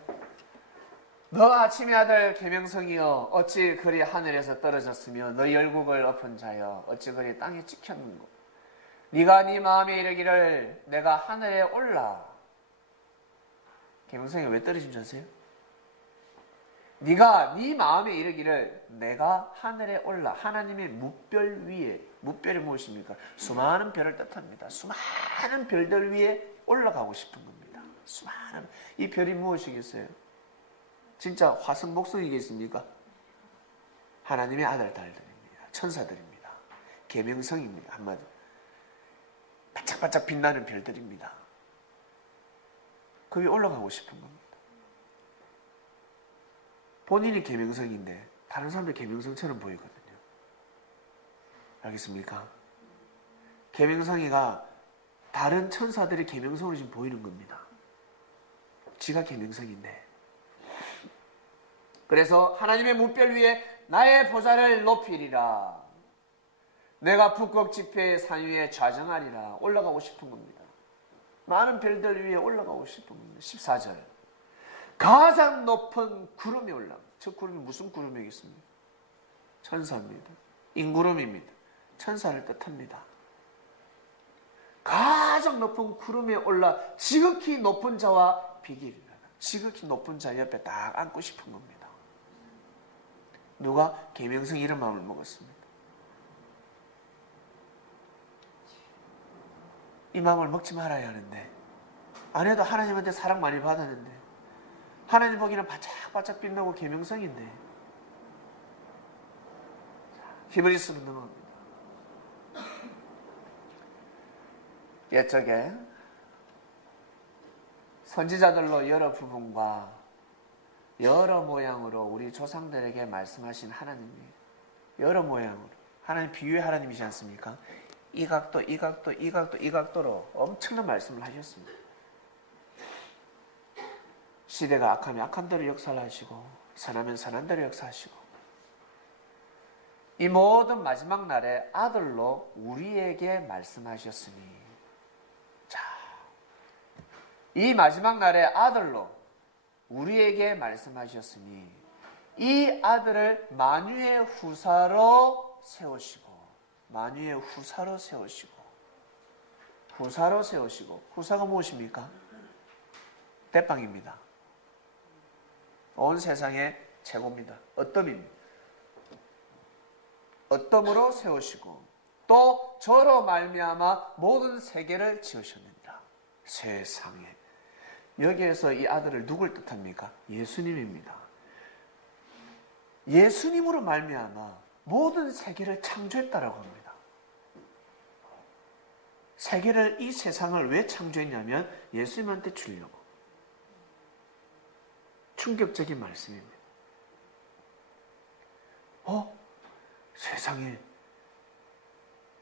너 아침의 아들 계명성이여, 어찌 그리 하늘에서 떨어졌으며 너희 열국을 엎은 자여, 어찌 그리 땅에 찍혔는고. 네가 네 마음에 이르기를 내가 하늘에 올라. 계명성이 왜 떨어진 줄 아세요? 네가 네 마음에 이르기를 내가 하늘에 올라. 하나님의 무별 위에, 무별이 무엇입니까? 수많은 별을 뜻합니다. 수많은 별들 위에 올라가고 싶은 겁니다. 수많은. 이 별이 무엇이겠어요? 진짜 화성 목성이겠습니까? 하나님의 아들 딸들입니다. 천사들입니다. 계명성입니다. 한마디로 반짝반짝 빛나는 별들입니다. 그 위에 올라가고 싶은 겁니다. 본인이 계명성인데 다른 사람들 계명성처럼 보이거든요. 알겠습니까? 계명성이가 다른 천사들의 계명성으로 지금 보이는 겁니다. 지가 계명성인데. 그래서 하나님의 무별 위에 나의 보좌를 높이리라. 내가 북극 지폐의 산 위에 좌정하리라. 올라가고 싶은 겁니다. 많은 별들 위에 올라가고 싶은 겁니다. 14절. 가장 높은 구름이 올라갑니다. 저 구름이 무슨 구름이겠습니까? 천사입니다. 인구름입니다. 천사를 뜻합니다. 가장 높은 구름에 올라 지극히 높은 자와 비길이라. 지극히 높은 자 옆에 딱 앉고 싶은 겁니다. 누가? 계명성 이런 마음을 먹었습니다. 이 마음을 먹지 말아야 하는데, 아내도 하나님한테 사랑 많이 받았는데, 하나님 보기는 바짝바짝 빛나고 계명성인데, 히브리서로 넘어갑니다. 옛적에 선지자들로 여러 부분과 여러 모양으로 우리 조상들에게 말씀하신 하나님이 여러 모양으로, 하나님 비유의 하나님이지 않습니까? 이 각도, 이 각도, 이 각도, 이 각도로 엄청난 말씀을 하셨습니다. 시대가 악하면 악한 대로 역사를 하시고, 선하면 선한 대로 역사하시고, 이 모든 마지막 날에 아들로 우리에게 말씀하셨으니, 자, 이 마지막 날에 아들로 우리에게 말씀하셨으니, 이 아들을 만유의 후사로 세우시고, 만유의 후사로 세우시고, 후사로 세우시고, 후사가 무엇입니까? 대빵입니다. 온 세상의 최고입니다. 어뜸입니다. 어뜸으로 세우시고, 또 저로 말미암아 모든 세계를 지으셨느니라. 세상에. 여기에서 이 아들을 누굴 뜻합니까? 예수님입니다. 예수님으로 말미암아 모든 세계를 창조했다라고 합니다. 세계를, 이 세상을 왜 창조했냐면 예수님한테 주려고. 충격적인 말씀입니다. 세상에,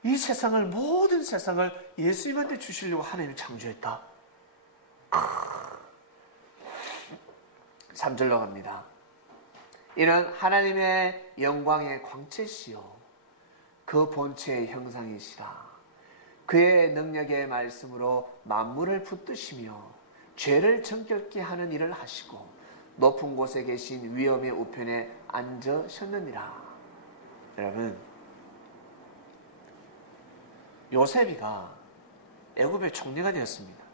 이 세상을, 모든 세상을 예수님한테 주시려고 하나님이 창조했다. 3절로 갑니다. 이는 하나님의 영광의 광채시요 그 본체의 형상이시라. 그의 능력의 말씀으로 만물을 붙드시며 죄를 정결케 하는 일을 하시고 높은 곳에 계신 위엄의 우편에 앉으셨느니라. 여러분, 요셉이가 애굽의 총리가 되었습니다.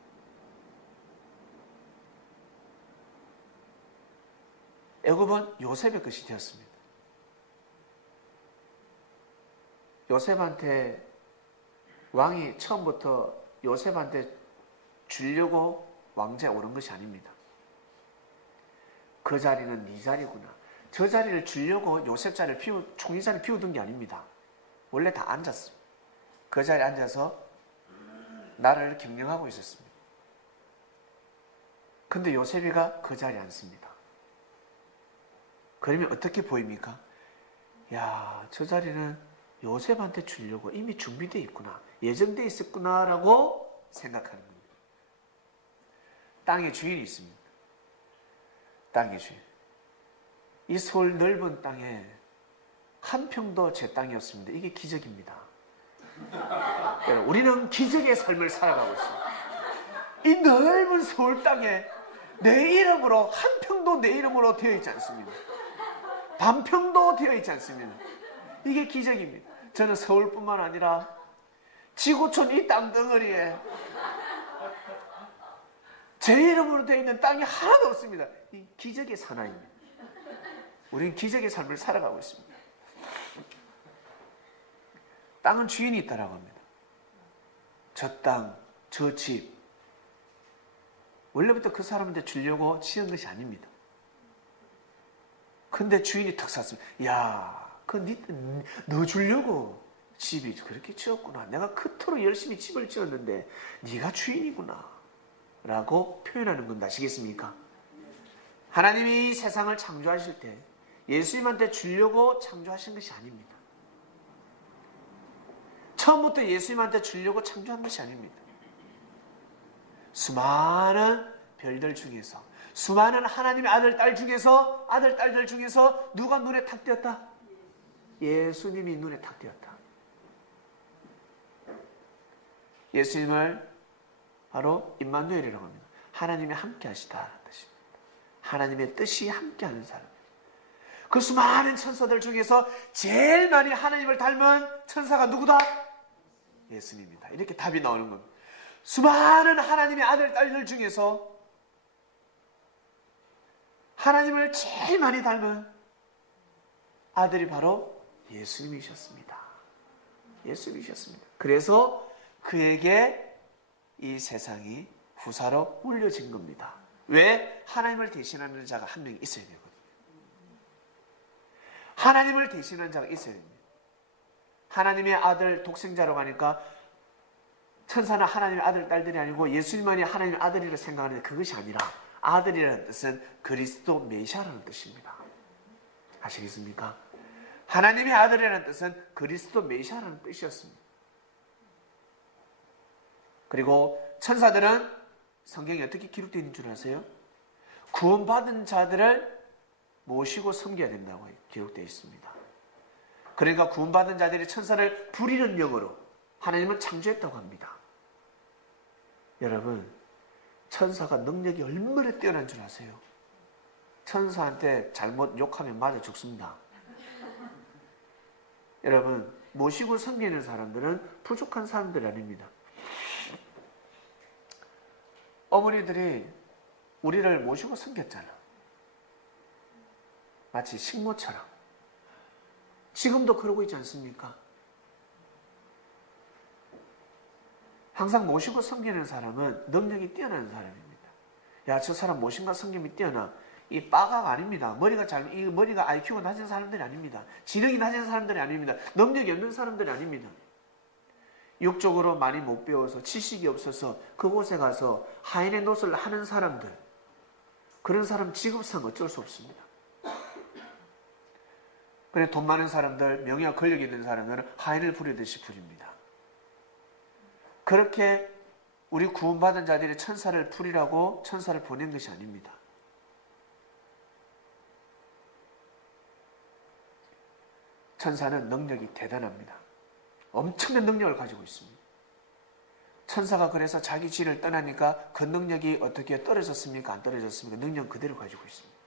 애굽은 요셉의 것이 되었습니다. 요셉한테, 왕이 처음부터 요셉한테 주려고 왕좌에 오른 것이 아닙니다. 그 자리는 네 자리구나. 저 자리를 주려고 요셉 자리를 총리 자리를 비워둔 게 아닙니다. 원래 다 앉았습니다. 그 자리에 앉아서 나라를 경영하고 있었습니다. 근데 요셉이가 그 자리에 앉습니다. 그러면 어떻게 보입니까? 야, 저 자리는 요셉한테 주려고 이미 준비되어 있구나, 예정되어 있었구나 라고 생각하는 겁니다. 땅의 주인이 있습니다. 땅의 주인. 이 서울 넓은 땅에 한 평도 제 땅이었습니다. 이게 기적입니다. 우리는 기적의 삶을 살아가고 있습니다. 이 넓은 서울 땅에 내 이름으로 한 평도 내 이름으로 되어 있지 않습니다. 반 평도 되어 있지 않습니다. 이게 기적입니다. 저는 서울뿐만 아니라 지구촌 이 땅덩어리에 제 이름으로 되어 있는 땅이 하나도 없습니다. 이 기적의 사나이입니다. 우리는 기적의 삶을 살아가고 있습니다. 땅은 주인이 있다라고 합니다. 저 땅, 저 집, 원래부터 그 사람한테 주려고 지은 것이 아닙니다. 근데 주인이 탁 샀습니다. 야, 너 주려고 집이 그렇게 지었구나. 내가 그토록 열심히 집을 지었는데 네가 주인이구나 라고 표현하는 건 아시겠습니까? 하나님이 세상을 창조하실 때 예수님한테 주려고 창조하신 것이 아닙니다. 처음부터 예수님한테 주려고 창조한 것이 아닙니다. 수많은 별들 중에서, 수많은 하나님의 아들, 딸 중에서, 아들, 딸들 중에서 누가 눈에 탁 띄었다? 예수님이 눈에 탁 띄었다. 예수님을 바로 임마누엘이라고 합니다. 하나님이 함께 하시다라는 뜻입니다. 하나님의 뜻이 함께하는 사람. 그 수많은 천사들 중에서 제일 많이 하나님을 닮은 천사가 누구다? 예수님입니다. 이렇게 답이 나오는 겁니다. 수많은 하나님의 아들, 딸들 중에서 하나님을 제일 많이 닮은 아들이 바로 예수님이셨습니다. 예수님이셨습니다. 그래서 그에게 이 세상이 후사로 물려진 겁니다. 왜? 하나님을 대신하는 자가 한 명 있어야 되거든요. 하나님을 대신하는 자가 있어야 됩니다. 하나님의 아들 독생자로 가니까 천사는 하나님의 아들 딸들이 아니고 예수님만이 하나님의 아들이라 생각하는데 그것이 아니라 아들이라는 뜻은 그리스도 메시아라는 뜻입니다. 아시겠습니까? 하나님의 아들이라는 뜻은 그리스도 메시아라는 뜻이었습니다. 그리고 천사들은 성경에 어떻게 기록되어 있는 줄 아세요? 구원받은 자들을 모시고 섬겨야 된다고 기록되어 있습니다. 그러니까 구원받은 자들이 천사를 부리는 영으로 하나님은 창조했다고 합니다. 여러분, 천사가 능력이 얼마나 뛰어난 줄 아세요? 천사한테 잘못 욕하면 맞아 죽습니다. 여러분, 모시고 섬기는 사람들은 부족한 사람들이 아닙니다. 어머니들이 우리를 모시고 섬겼잖아. 마치 식모처럼. 지금도 그러고 있지 않습니까? 항상 모시고 섬기는 사람은 능력이 뛰어난 사람입니다. 야, 저 사람 모신과 섬김이 뛰어나. 이 빠가가 아닙니다. 이 머리가 IQ가 낮은 사람들이 아닙니다. 지능이 낮은 사람들이 아닙니다. 능력이 없는 사람들이 아닙니다. 육적으로 많이 못 배워서 지식이 없어서 그곳에 가서 하인의 노릇을 하는 사람들, 그런 사람 직업상 어쩔 수 없습니다. 그래, 돈 많은 사람들, 명예와 권력이 있는 사람들은 하인을 부리듯이 부립니다. 그렇게 우리 구원받은 자들이 천사를 부리라고 천사를 보낸 것이 아닙니다. 천사는 능력이 대단합니다. 엄청난 능력을 가지고 있습니다. 천사가 그래서 자기 지를 떠나니까 그 능력이 어떻게 떨어졌습니까? 안 떨어졌습니까? 능력 그대로 가지고 있습니다.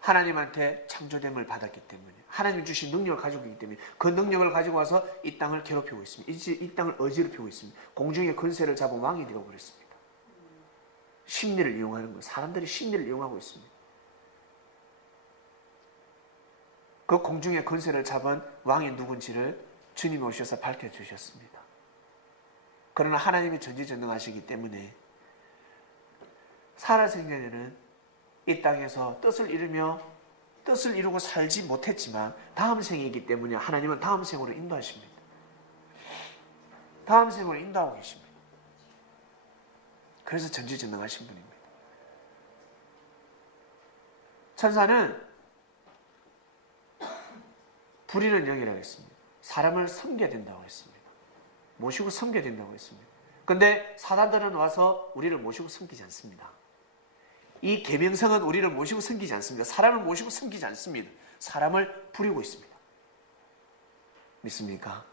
하나님한테 창조됨을 받았기 때문에, 하나님 주신 능력을 가지고 있기 때문에 그 능력을 가지고 와서 이 땅을 괴롭히고 있습니다. 이 땅을 어지럽히고 있습니다. 공중의 권세를 잡은 왕이 되어버렸습니다. 심리를 이용하는 것, 사람들이 심리를 이용하고 있습니다. 그 공중의 권세를 잡은 왕이 누군지를 주님이 오셔서 밝혀주셨습니다. 그러나 하나님이 전지전능하시기 때문에 살아생전에는 이 땅에서 뜻을 이루고 살지 못했지만 다음 생이기 때문에 하나님은 다음 생으로 인도하십니다. 다음 생으로 인도하고 계십니다. 그래서 전지전능하신 분입니다. 천사는 부리는 영이라고 했습니다. 사람을 섬겨야 된다고 했습니다. 모시고 섬겨야 된다고 했습니다. 그런데 사단들은 와서 우리를 모시고 섬기지 않습니다. 이 계명성은 우리를 모시고 섬기지 않습니다. 사람을 모시고 섬기지 않습니다. 사람을 부리고 있습니다. 믿습니까?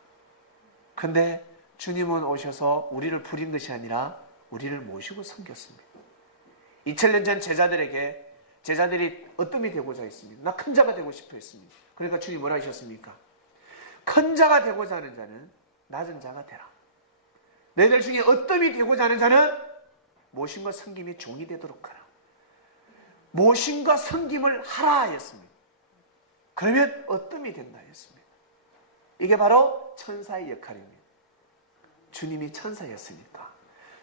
그런데 주님은 오셔서 우리를 부린 것이 아니라 우리를 모시고 섬겼습니다. 2000년 전 제자들이 어떤 이 되고자 했습니다. 나 큰 자가 되고 싶어 했습니다. 그러니까 주님이 뭐라 하셨습니까? 큰 자가 되고자 하는 자는 낮은 자가 되라. 너희들 중에 어떤 이 되고자 하는 자는 모심과 섬김이 종이 되도록 하라. 모심과 섬김을 하라 하였습니다. 그러면 어떤 이 된다 하였습니다. 이게 바로 천사의 역할입니다. 주님이 천사였으니까,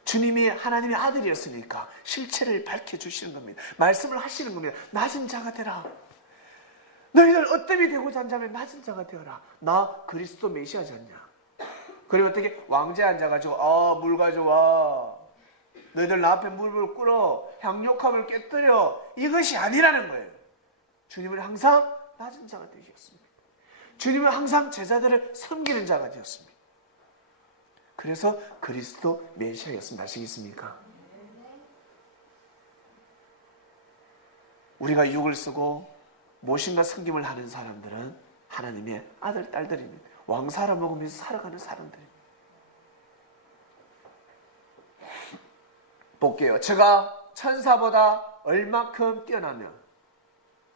주님이 하나님의 아들이었으니까 실체를 밝혀주시는 겁니다. 말씀을 하시는 겁니다. 낮은 자가 되라. 너희들 어떤 이 되고자 한다면 낮은 자가 되어라. 나 그리스도 메시아지 않냐. 그리고 어떻게 왕자에 앉아가지고 물 가져와. 너희들 나 앞에 물을 끓어. 향료컵을 깨뜨려. 이것이 아니라는 거예요. 주님은 항상 낮은 자가 되셨습니다. 주님은 항상 제자들을 섬기는 자가 되었습니다. 그래서 그리스도 메시아였습니다. 아시겠습니까? 우리가 육을 쓰고 모심과 섬김을 하는 사람들은 하나님의 아들, 딸들입니다. 왕사를 먹으면서 살아가는 사람들입니다. 볼게요. 제가 천사보다 얼마큼 뛰어나면,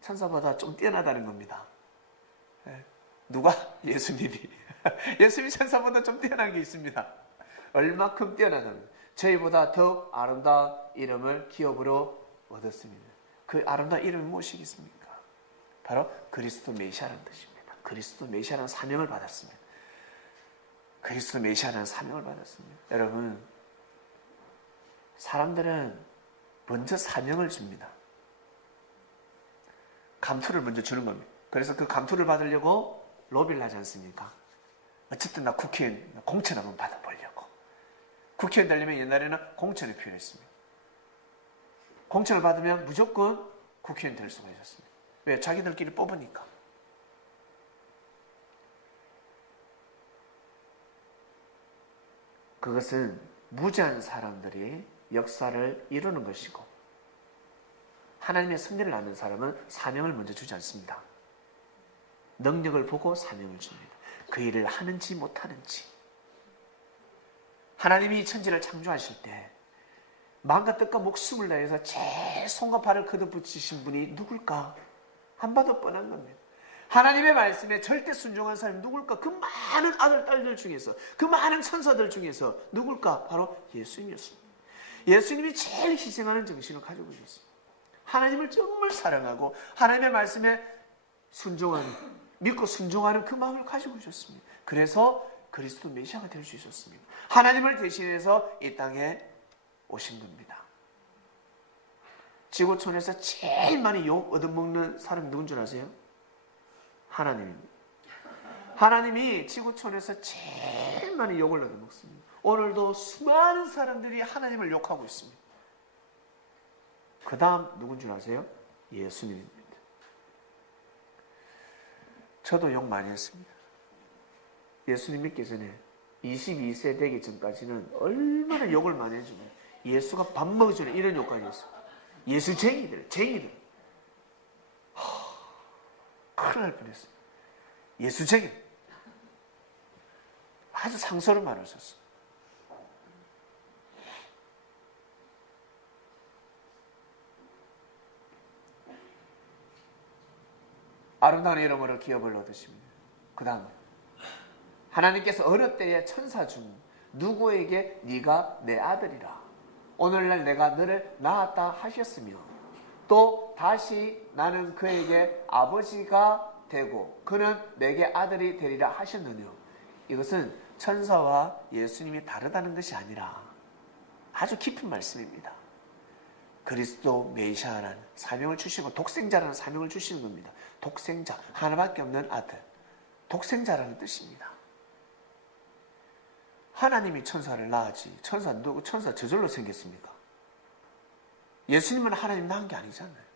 천사보다 좀 뛰어나다는 겁니다. 누가? 예수님이. 예수님이 천사보다 좀 뛰어난 게 있습니다. 얼마큼 뛰어나다면, 저희보다 더 아름다운 이름을 기업으로 얻었습니다. 그 아름다운 이름이 무엇이겠습니까? 바로 그리스도 메시아라는 뜻입니다. 그리스도 메시아라는 사명을 받았습니다. 그리스도 메시아라는 사명을 받았습니다. 여러분, 사람들은 먼저 사명을 줍니다. 감투를 먼저 주는 겁니다. 그래서 그 감투를 받으려고 로비를 하지 않습니까? 어쨌든 나 국회의원 공천 한번 받아보려고. 국회의원 되려면 옛날에는 공천이 필요했습니다. 공천을 받으면 무조건 국회의원 될 수가 있었습니다. 왜? 자기들끼리 뽑으니까. 그것은 무지한 사람들이 역사를 이루는 것이고, 하나님의 섭리를 아는 사람은 사명을 먼저 주지 않습니다. 능력을 보고 사명을 줍니다. 그 일을 하는지 못하는지. 하나님이 이 천지를 창조하실 때 마음과 뜻과 목숨을 다해서 제 손과 발을 걷어붙이신 분이 누굴까? 한 봐도 뻔한 겁니다. 하나님의 말씀에 절대 순종한 사람이 누굴까? 그 많은 아들, 딸들 중에서, 그 많은 천사들 중에서 누굴까? 바로 예수님이었습니다. 예수님이 제일 희생하는 정신을 가지고 계셨습니다. 하나님을 정말 사랑하고 하나님의 말씀에 순종하는, 믿고 순종하는 그 마음을 가지고 계셨습니다. 그래서 그리스도 메시아가 될 수 있었습니다. 하나님을 대신해서 이 땅에 오신 겁니다. 지구촌에서 제일 많이 욕 얻어먹는 사람이 누군 줄 아세요? 하나님입니다. 하나님이 지구촌에서 제일 많이 욕을 얻어먹습니다. 오늘도 수많은 사람들이 하나님을 욕하고 있습니다. 그 다음 누군 줄 아세요? 예수님입니다. 저도 욕 많이 했습니다. 예수님 믿기 전에 22세 되기 전까지는 얼마나 욕을 많이 해주면 예수가 밥 먹기 전에 이런 욕까지 했어요. 예수쟁이들, 쟁이들. 큰일 날 뻔했어요. 예수쟁이. 아주 상서를 많으셨어요. 아름다운 이름으로 기업을 얻으십니다. 그 다음 하나님께서 어느 때에 천사 중 누구에게 네가 내 아들이라 오늘날 내가 너를 낳았다 하셨으며 또 다시 나는 그에게 아버지가 되고 그는 내게 아들이 되리라 하셨느냐. 이것은 천사와 예수님이 다르다는 것이 아니라 아주 깊은 말씀입니다. 그리스도 메시아라는 사명을 주시고 독생자라는 사명을 주시는 겁니다. 독생자, 하나밖에 없는 아들, 독생자라는 뜻입니다. 하나님이 천사를 낳았지 천사 저절로 생겼습니까? 예수님은 하나님 낳은 게 아니잖아요.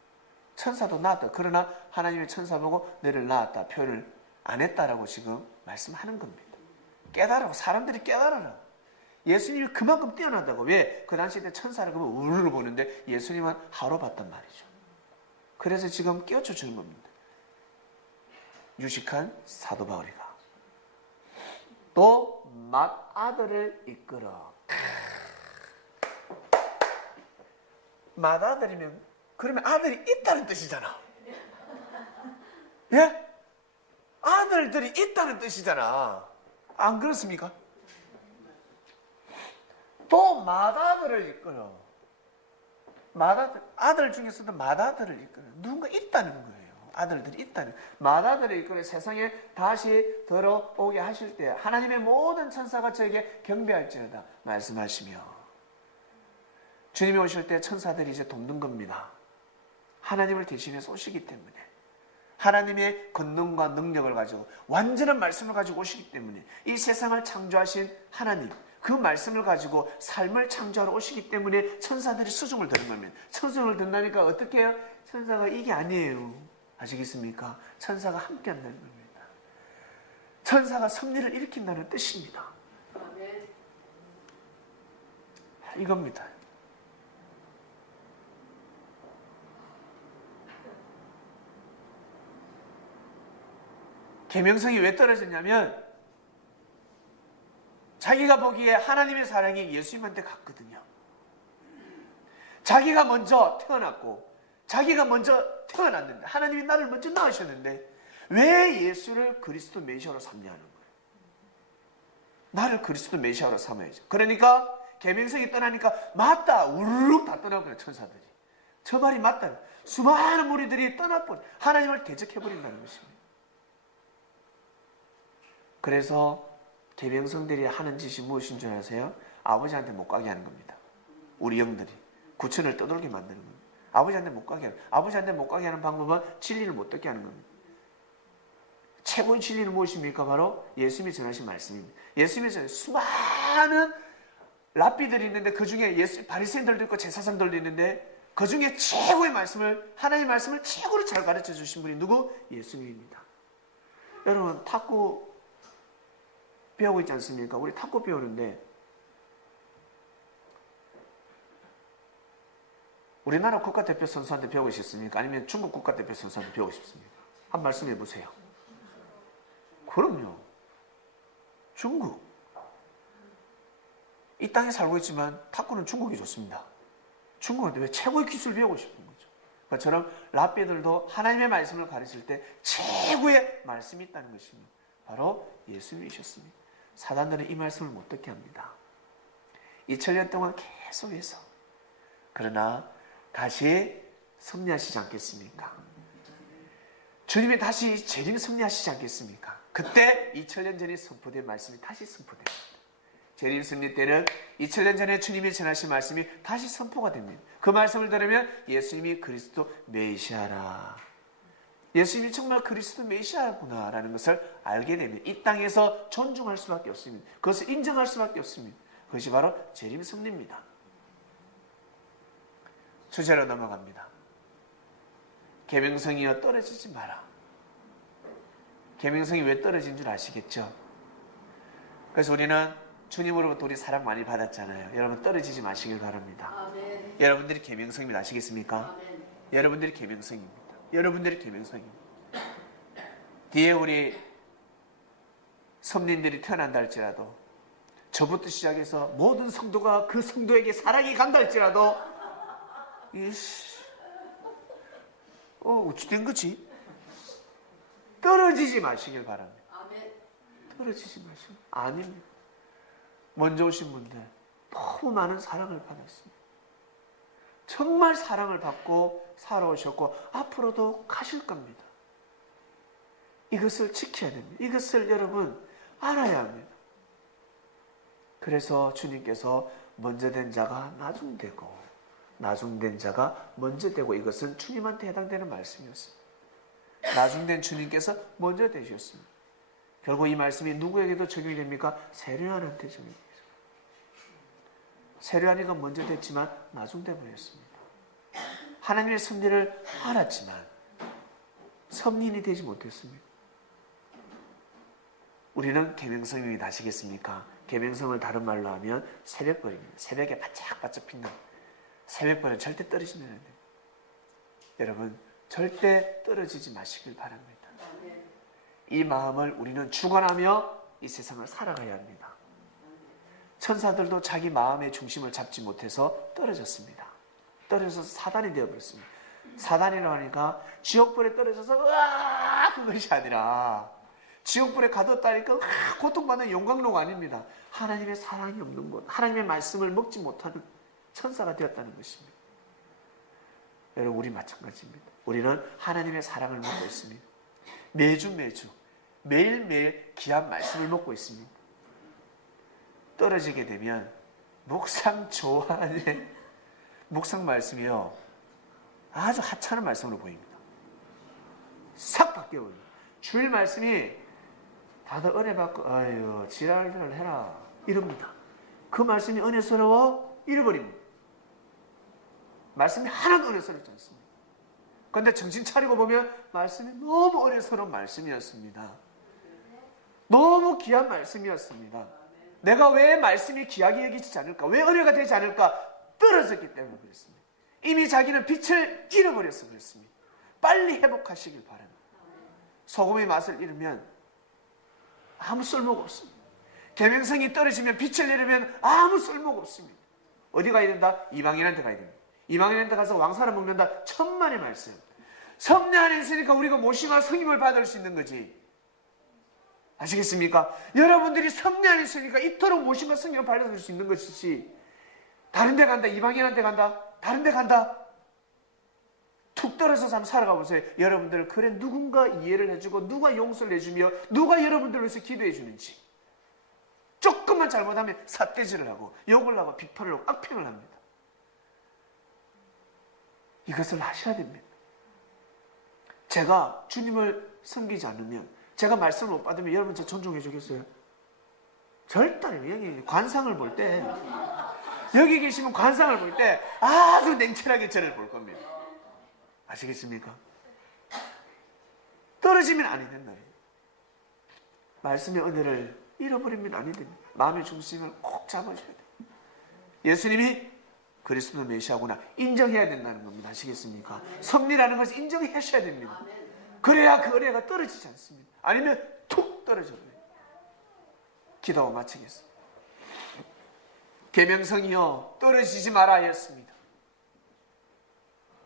천사도 낳았다. 그러나 하나님의 천사 보고 너를 낳았다 표현을 안 했다라고 지금 말씀하는 겁니다. 깨달아, 사람들이 깨달아라. 예수님이 그만큼 뛰어나다고. 왜? 그 당시 때 천사를 그러면 우르르 보는데 예수님은 하루 봤단 말이죠. 그래서 지금 깨우쳐 주는 겁니다. 유식한 사도 바울이가 또 맏아들을 이끌어. 맏아들이면 그러면 아들이 있다는 뜻이잖아. 예? 아들들이 있다는 뜻이잖아. 안 그렇습니까? 또 맏아들을 이끌어. 맏아들, 아들 중에서도 맏아들을 이끌어. 누군가 있다는 거예요. 아들들이 있다는. 맏아들을 이끌어 세상에 다시 들어오게 하실 때 하나님의 모든 천사가 저에게 경배할지어다 말씀하시며 주님이 오실 때 천사들이 이제 돕는 겁니다. 하나님을 대신해서 오시기 때문에 하나님의 권능과 능력을 가지고 완전한 말씀을 가지고 오시기 때문에 이 세상을 창조하신 하나님 그 말씀을 가지고 삶을 창조하러 오시기 때문에 천사들이 수중을 드는 겁니다. 수중을 든다니까 어떻게 해요? 천사가 이게 아니에요. 아시겠습니까? 천사가 함께 한다는 겁니다. 천사가 섭리를 일으킨다는 뜻입니다. 이겁니다. 계명성이 왜 떨어졌냐면 자기가 보기에 하나님의 사랑이 예수님한테 갔거든요. 자기가 먼저 태어났고 자기가 먼저 태어났는데 하나님이 나를 먼저 낳으셨는데 왜 예수를 그리스도 메시아로 삼냐는 거예요. 나를 그리스도 메시아로 삼아야죠. 그러니까 계명성이 떠나니까 맞다 우르륵 다 떠나버려요. 천사들이. 저 말이 맞다. 수많은 무리들이 떠나버려 하나님을 대적해버린다는 것입니다. 그래서 계명성들이 하는 짓이 무엇인 줄 아세요? 아버지한테 못 가게 하는 겁니다. 우리 영들이 구천을 떠돌게 만드는 겁니다. 아버지한테 못 가게 하는, 아버지한테 못 가게 하는 방법은 진리를 못 듣게 하는 겁니다. 최고의 진리는 무엇입니까? 바로 예수님이 전하신 말씀입니다. 예수님이 전하신 수많은 랍비들이 있는데 그 중에 바리새인들도 있고 제사장들도 있는데 그 중에 최고의 말씀을, 하나님의 말씀을 최고로 잘 가르쳐 주신 분이 누구? 예수님입니다. 여러분 탁구 배우고 있지 않습니까? 우리 탁구 배우는데 우리나라 국가대표 선수한테 배우고 싶습니까? 아니면 중국 국가대표 선수한테 배우고 싶습니까? 한 말씀 해보세요. 그럼요. 중국. 이 땅에 살고 있지만 탁구는 중국이 좋습니다. 중국한테 왜 최고의 기술을 배우고 싶은 거죠. 그처럼 랍비들도 하나님의 말씀을 가르칠 때 최고의 말씀이 있다는 것입니다. 바로 예수님이셨습니다. 사단들은 이 말씀을 못 듣게 합니다. 2000년 동안 계속해서. 그러나 다시 승리하시지 않겠습니까? 주님이 다시 재림 승리하시지 않겠습니까? 그때 2000년 전에 선포된 말씀이 다시 선포됩니다. 재림 승리 때는 2000년 전에 주님이 전하신 말씀이 다시 선포가 됩니다. 그 말씀을 들으면 예수님이 그리스도 메시아라. 예수님이 정말 그리스도 메시아구나 라는 것을 알게 됩니다. 이 땅에서 존중할 수밖에 없습니다. 그것을 인정할 수밖에 없습니다. 그것이 바로 재림 승리입니다. 주제로 넘어갑니다. 계명성이여 떨어지지 마라. 계명성이 왜 떨어진 줄 아시겠죠? 그래서 우리는 주님으로부터 우리 사랑 많이 받았잖아요. 여러분 떨어지지 마시길 바랍니다. 아멘. 여러분들이 계명성입니다. 아시겠습니까? 아멘. 여러분들이 계명성입니다. 여러분들이 계명성입니다. 뒤에 우리 성린들이 태어난다 할지라도 저부터 시작해서 모든 성도가 그 성도에게 사랑이 간다 할지라도 어찌 된 거지? 떨어지지 마시길 바랍니다. 아멘. 떨어지지 마시길. 아닙니다. 먼저 오신 분들 너무 많은 사랑을 받았습니다. 정말 사랑을 받고 살아오셨고 앞으로도 가실 겁니다. 이것을 지켜야 됩니다. 이것을 여러분 알아야 합니다. 그래서 주님께서 먼저 된 자가 나중되고 나중된 자가 먼저 되고 이것은 주님한테 해당되는 말씀이었습니다. 나중된 주님께서 먼저 되셨습니다. 결국 이 말씀이 누구에게도 적용이 됩니까? 세례요한한테 적용이 됩니다. 세례요한이가 먼저 됐지만 나중돼 버렸습니다. 하나님의 섭리를 알았지만 섭리인이 되지 못했습니다. 우리는 계명성이 아시겠습니까? 계명성을 다른 말로 하면 새벽벌입니다. 새벽에 바짝바짝 빛나는 새벽벌은 절대 떨어지면 안 돼요. 여러분 절대 떨어지지 마시길 바랍니다. 이 마음을 우리는 주관하며 이 세상을 살아가야 합니다. 천사들도 자기 마음의 중심을 잡지 못해서 떨어졌습니다. 떨어져서 사단이 되어버렸습니다. 사단이라고 하니까 지옥불에 떨어져서 으아 그것이 아니라 지옥불에 가뒀다니까 고통받는 용광로가 아닙니다. 하나님의 사랑이 없는 것, 하나님의 말씀을 먹지 못하는 천사가 되었다는 것입니다. 여러분 우리 마찬가지입니다. 우리는 하나님의 사랑을 먹고 있습니다. 매주 매일매일 귀한 말씀을 먹고 있습니다. 떨어지게 되면 묵상 조안의 묵상 말씀이요 아주 하찮은 말씀으로 보입니다. 싹 바뀌어버립니다. 주일 말씀이 다들 은혜 받고 아유 지랄들 해라 이럽니다. 그 말씀이 은혜스러워 잃어버립니다. 말씀이 하나도 은혜스럽지 않습니다. 그런데 정신 차리고 보면 말씀이 너무 은혜스러운 말씀이었습니다. 너무 귀한 말씀이었습니다. 내가 왜 말씀이 귀하게 여기지 않을까? 왜 은혜가 되지 않을까? 떨어졌기 때문에 그렇습니다. 이미 자기는 빛을 잃어버려서 그렇습니다. 빨리 회복하시길 바랍니다. 소금의 맛을 잃으면 아무 쓸모가 없습니다. 계명성이 떨어지면 빛을 잃으면 아무 쓸모가 없습니다. 어디 가야 된다? 이방인한테 가야 됩니다. 이방인한테 가서 왕사를 먹는다. 천만의 말씀. 섭리 안에 있으니까 우리가 모시가 성임을 받을 수 있는 거지. 아시겠습니까? 여러분들이 섭리 안에 있으니까 이토록 모시가 성임을 받을 수 있는 것이지. 다른 데 간다. 이방인한테 간다. 다른 데 간다. 툭 떨어져서 한번 살아가 보세요. 여러분들 그래 누군가 이해를 해주고 누가 용서를 해주며 누가 여러분들을 위해서 기도해 주는지. 조금만 잘못하면 삿대질을 하고 욕을 하고 비판을 하고 악평을 합니다. 이것을 하셔야 됩니다. 제가 주님을 섬기지 않으면, 제가 말씀을 못 받으면 여러분 저 존중해 주겠어요? 절대 아니에요. 여기 관상을 볼 때, 여기 계시면 관상을 볼 때 아주 냉철하게 저를 볼 겁니다. 아시겠습니까? 떨어지면 아니 된다. 말씀의 은혜를 잃어버리면 아니 됩니다. 마음의 중심을 꼭 잡아줘야 돼요. 예수님이 그리스도 메시아구나 인정해야 된다는 겁니다. 아시겠습니까? 섭리라는 것을 인정하셔야 됩니다. 그래야 그 은혜가 떨어지지 않습니다. 아니면 툭 떨어져요. 기도 마치겠습니다. 계명성이여 떨어지지 마라 하였습니다.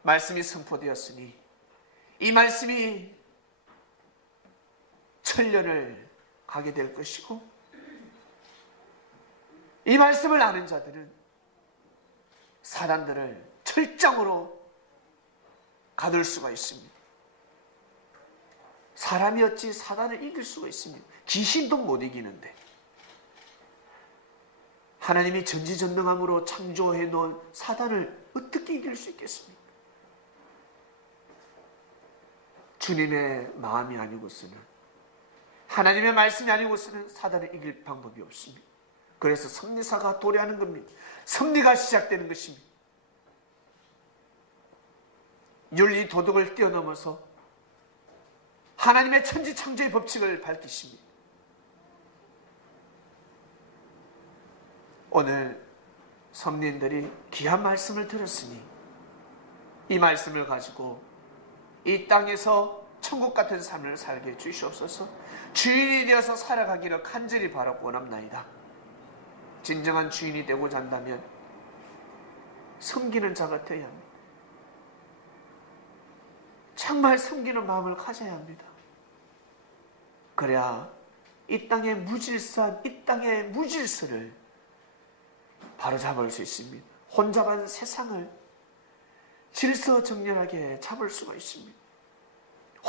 말씀이 선포되었으니 이 말씀이 천년을 가게 될 것이고, 이 말씀을 아는 자들은 사단들을 철장으로 가둘 수가 있습니다. 사람이 어찌 사단을 이길 수가 있습니까? 귀신도 못 이기는데, 하나님이 전지전능함으로 창조해 놓은 사단을 어떻게 이길 수 있겠습니까? 주님의 마음이 아니고서는, 하나님의 말씀이 아니고서는 사단을 이길 방법이 없습니다. 그래서 섭리사가 도래하는 겁니다. 섭리가 시작되는 것입니다. 윤리 도덕을 뛰어넘어서 하나님의 천지창조의 법칙을 밝히십니다. 오늘 섭리인들이 귀한 말씀을 들었으니 이 말씀을 가지고 이 땅에서 천국 같은 삶을 살게 해주시옵소서. 주인이 되어서 살아가기를 간절히 바라고 원합나이다. 진정한 주인이 되고자 한다면 섬기는 자가 되어야 합니다. 정말 섬기는 마음을 가져야 합니다. 그래야 이 땅의 무질서한 이 땅의 무질서를 바로잡을 수 있습니다. 혼잡한 세상을 질서정연하게 잡을 수가 있습니다.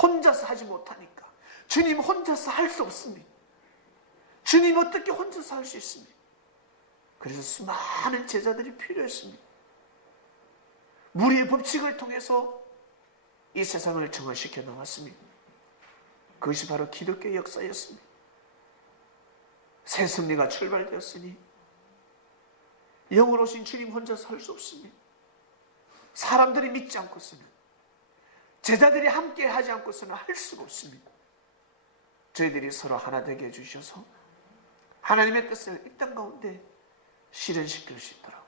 혼자서 하지 못하니까. 주님 혼자서 할 수 없습니다. 주님 어떻게 혼자서 할 수 있습니까? 그래서 수많은 제자들이 필요했습니다. 무리의 법칙을 통해서 이 세상을 정화시켜 나왔습니다. 그것이 바로 기독교의 역사였습니다. 새 섭리가 출발되었으니 영으로 오신 주님 혼자서 할 수 없습니다. 사람들이 믿지 않고서는, 제자들이 함께 하지 않고서는 할 수가 없습니다. 저희들이 서로 하나 되게 해주셔서 하나님의 뜻을 이 땅 가운데 실현시킬 수 있도록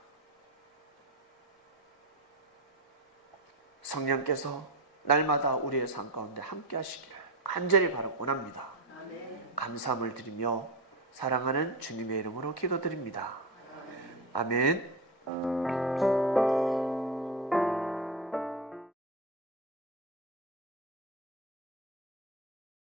성령께서 날마다 우리의 삶 가운데 함께 하시기를 간절히 바라고 원합니다. 감사함을 드리며 사랑하는 주님의 이름으로 기도드립니다. 아멘.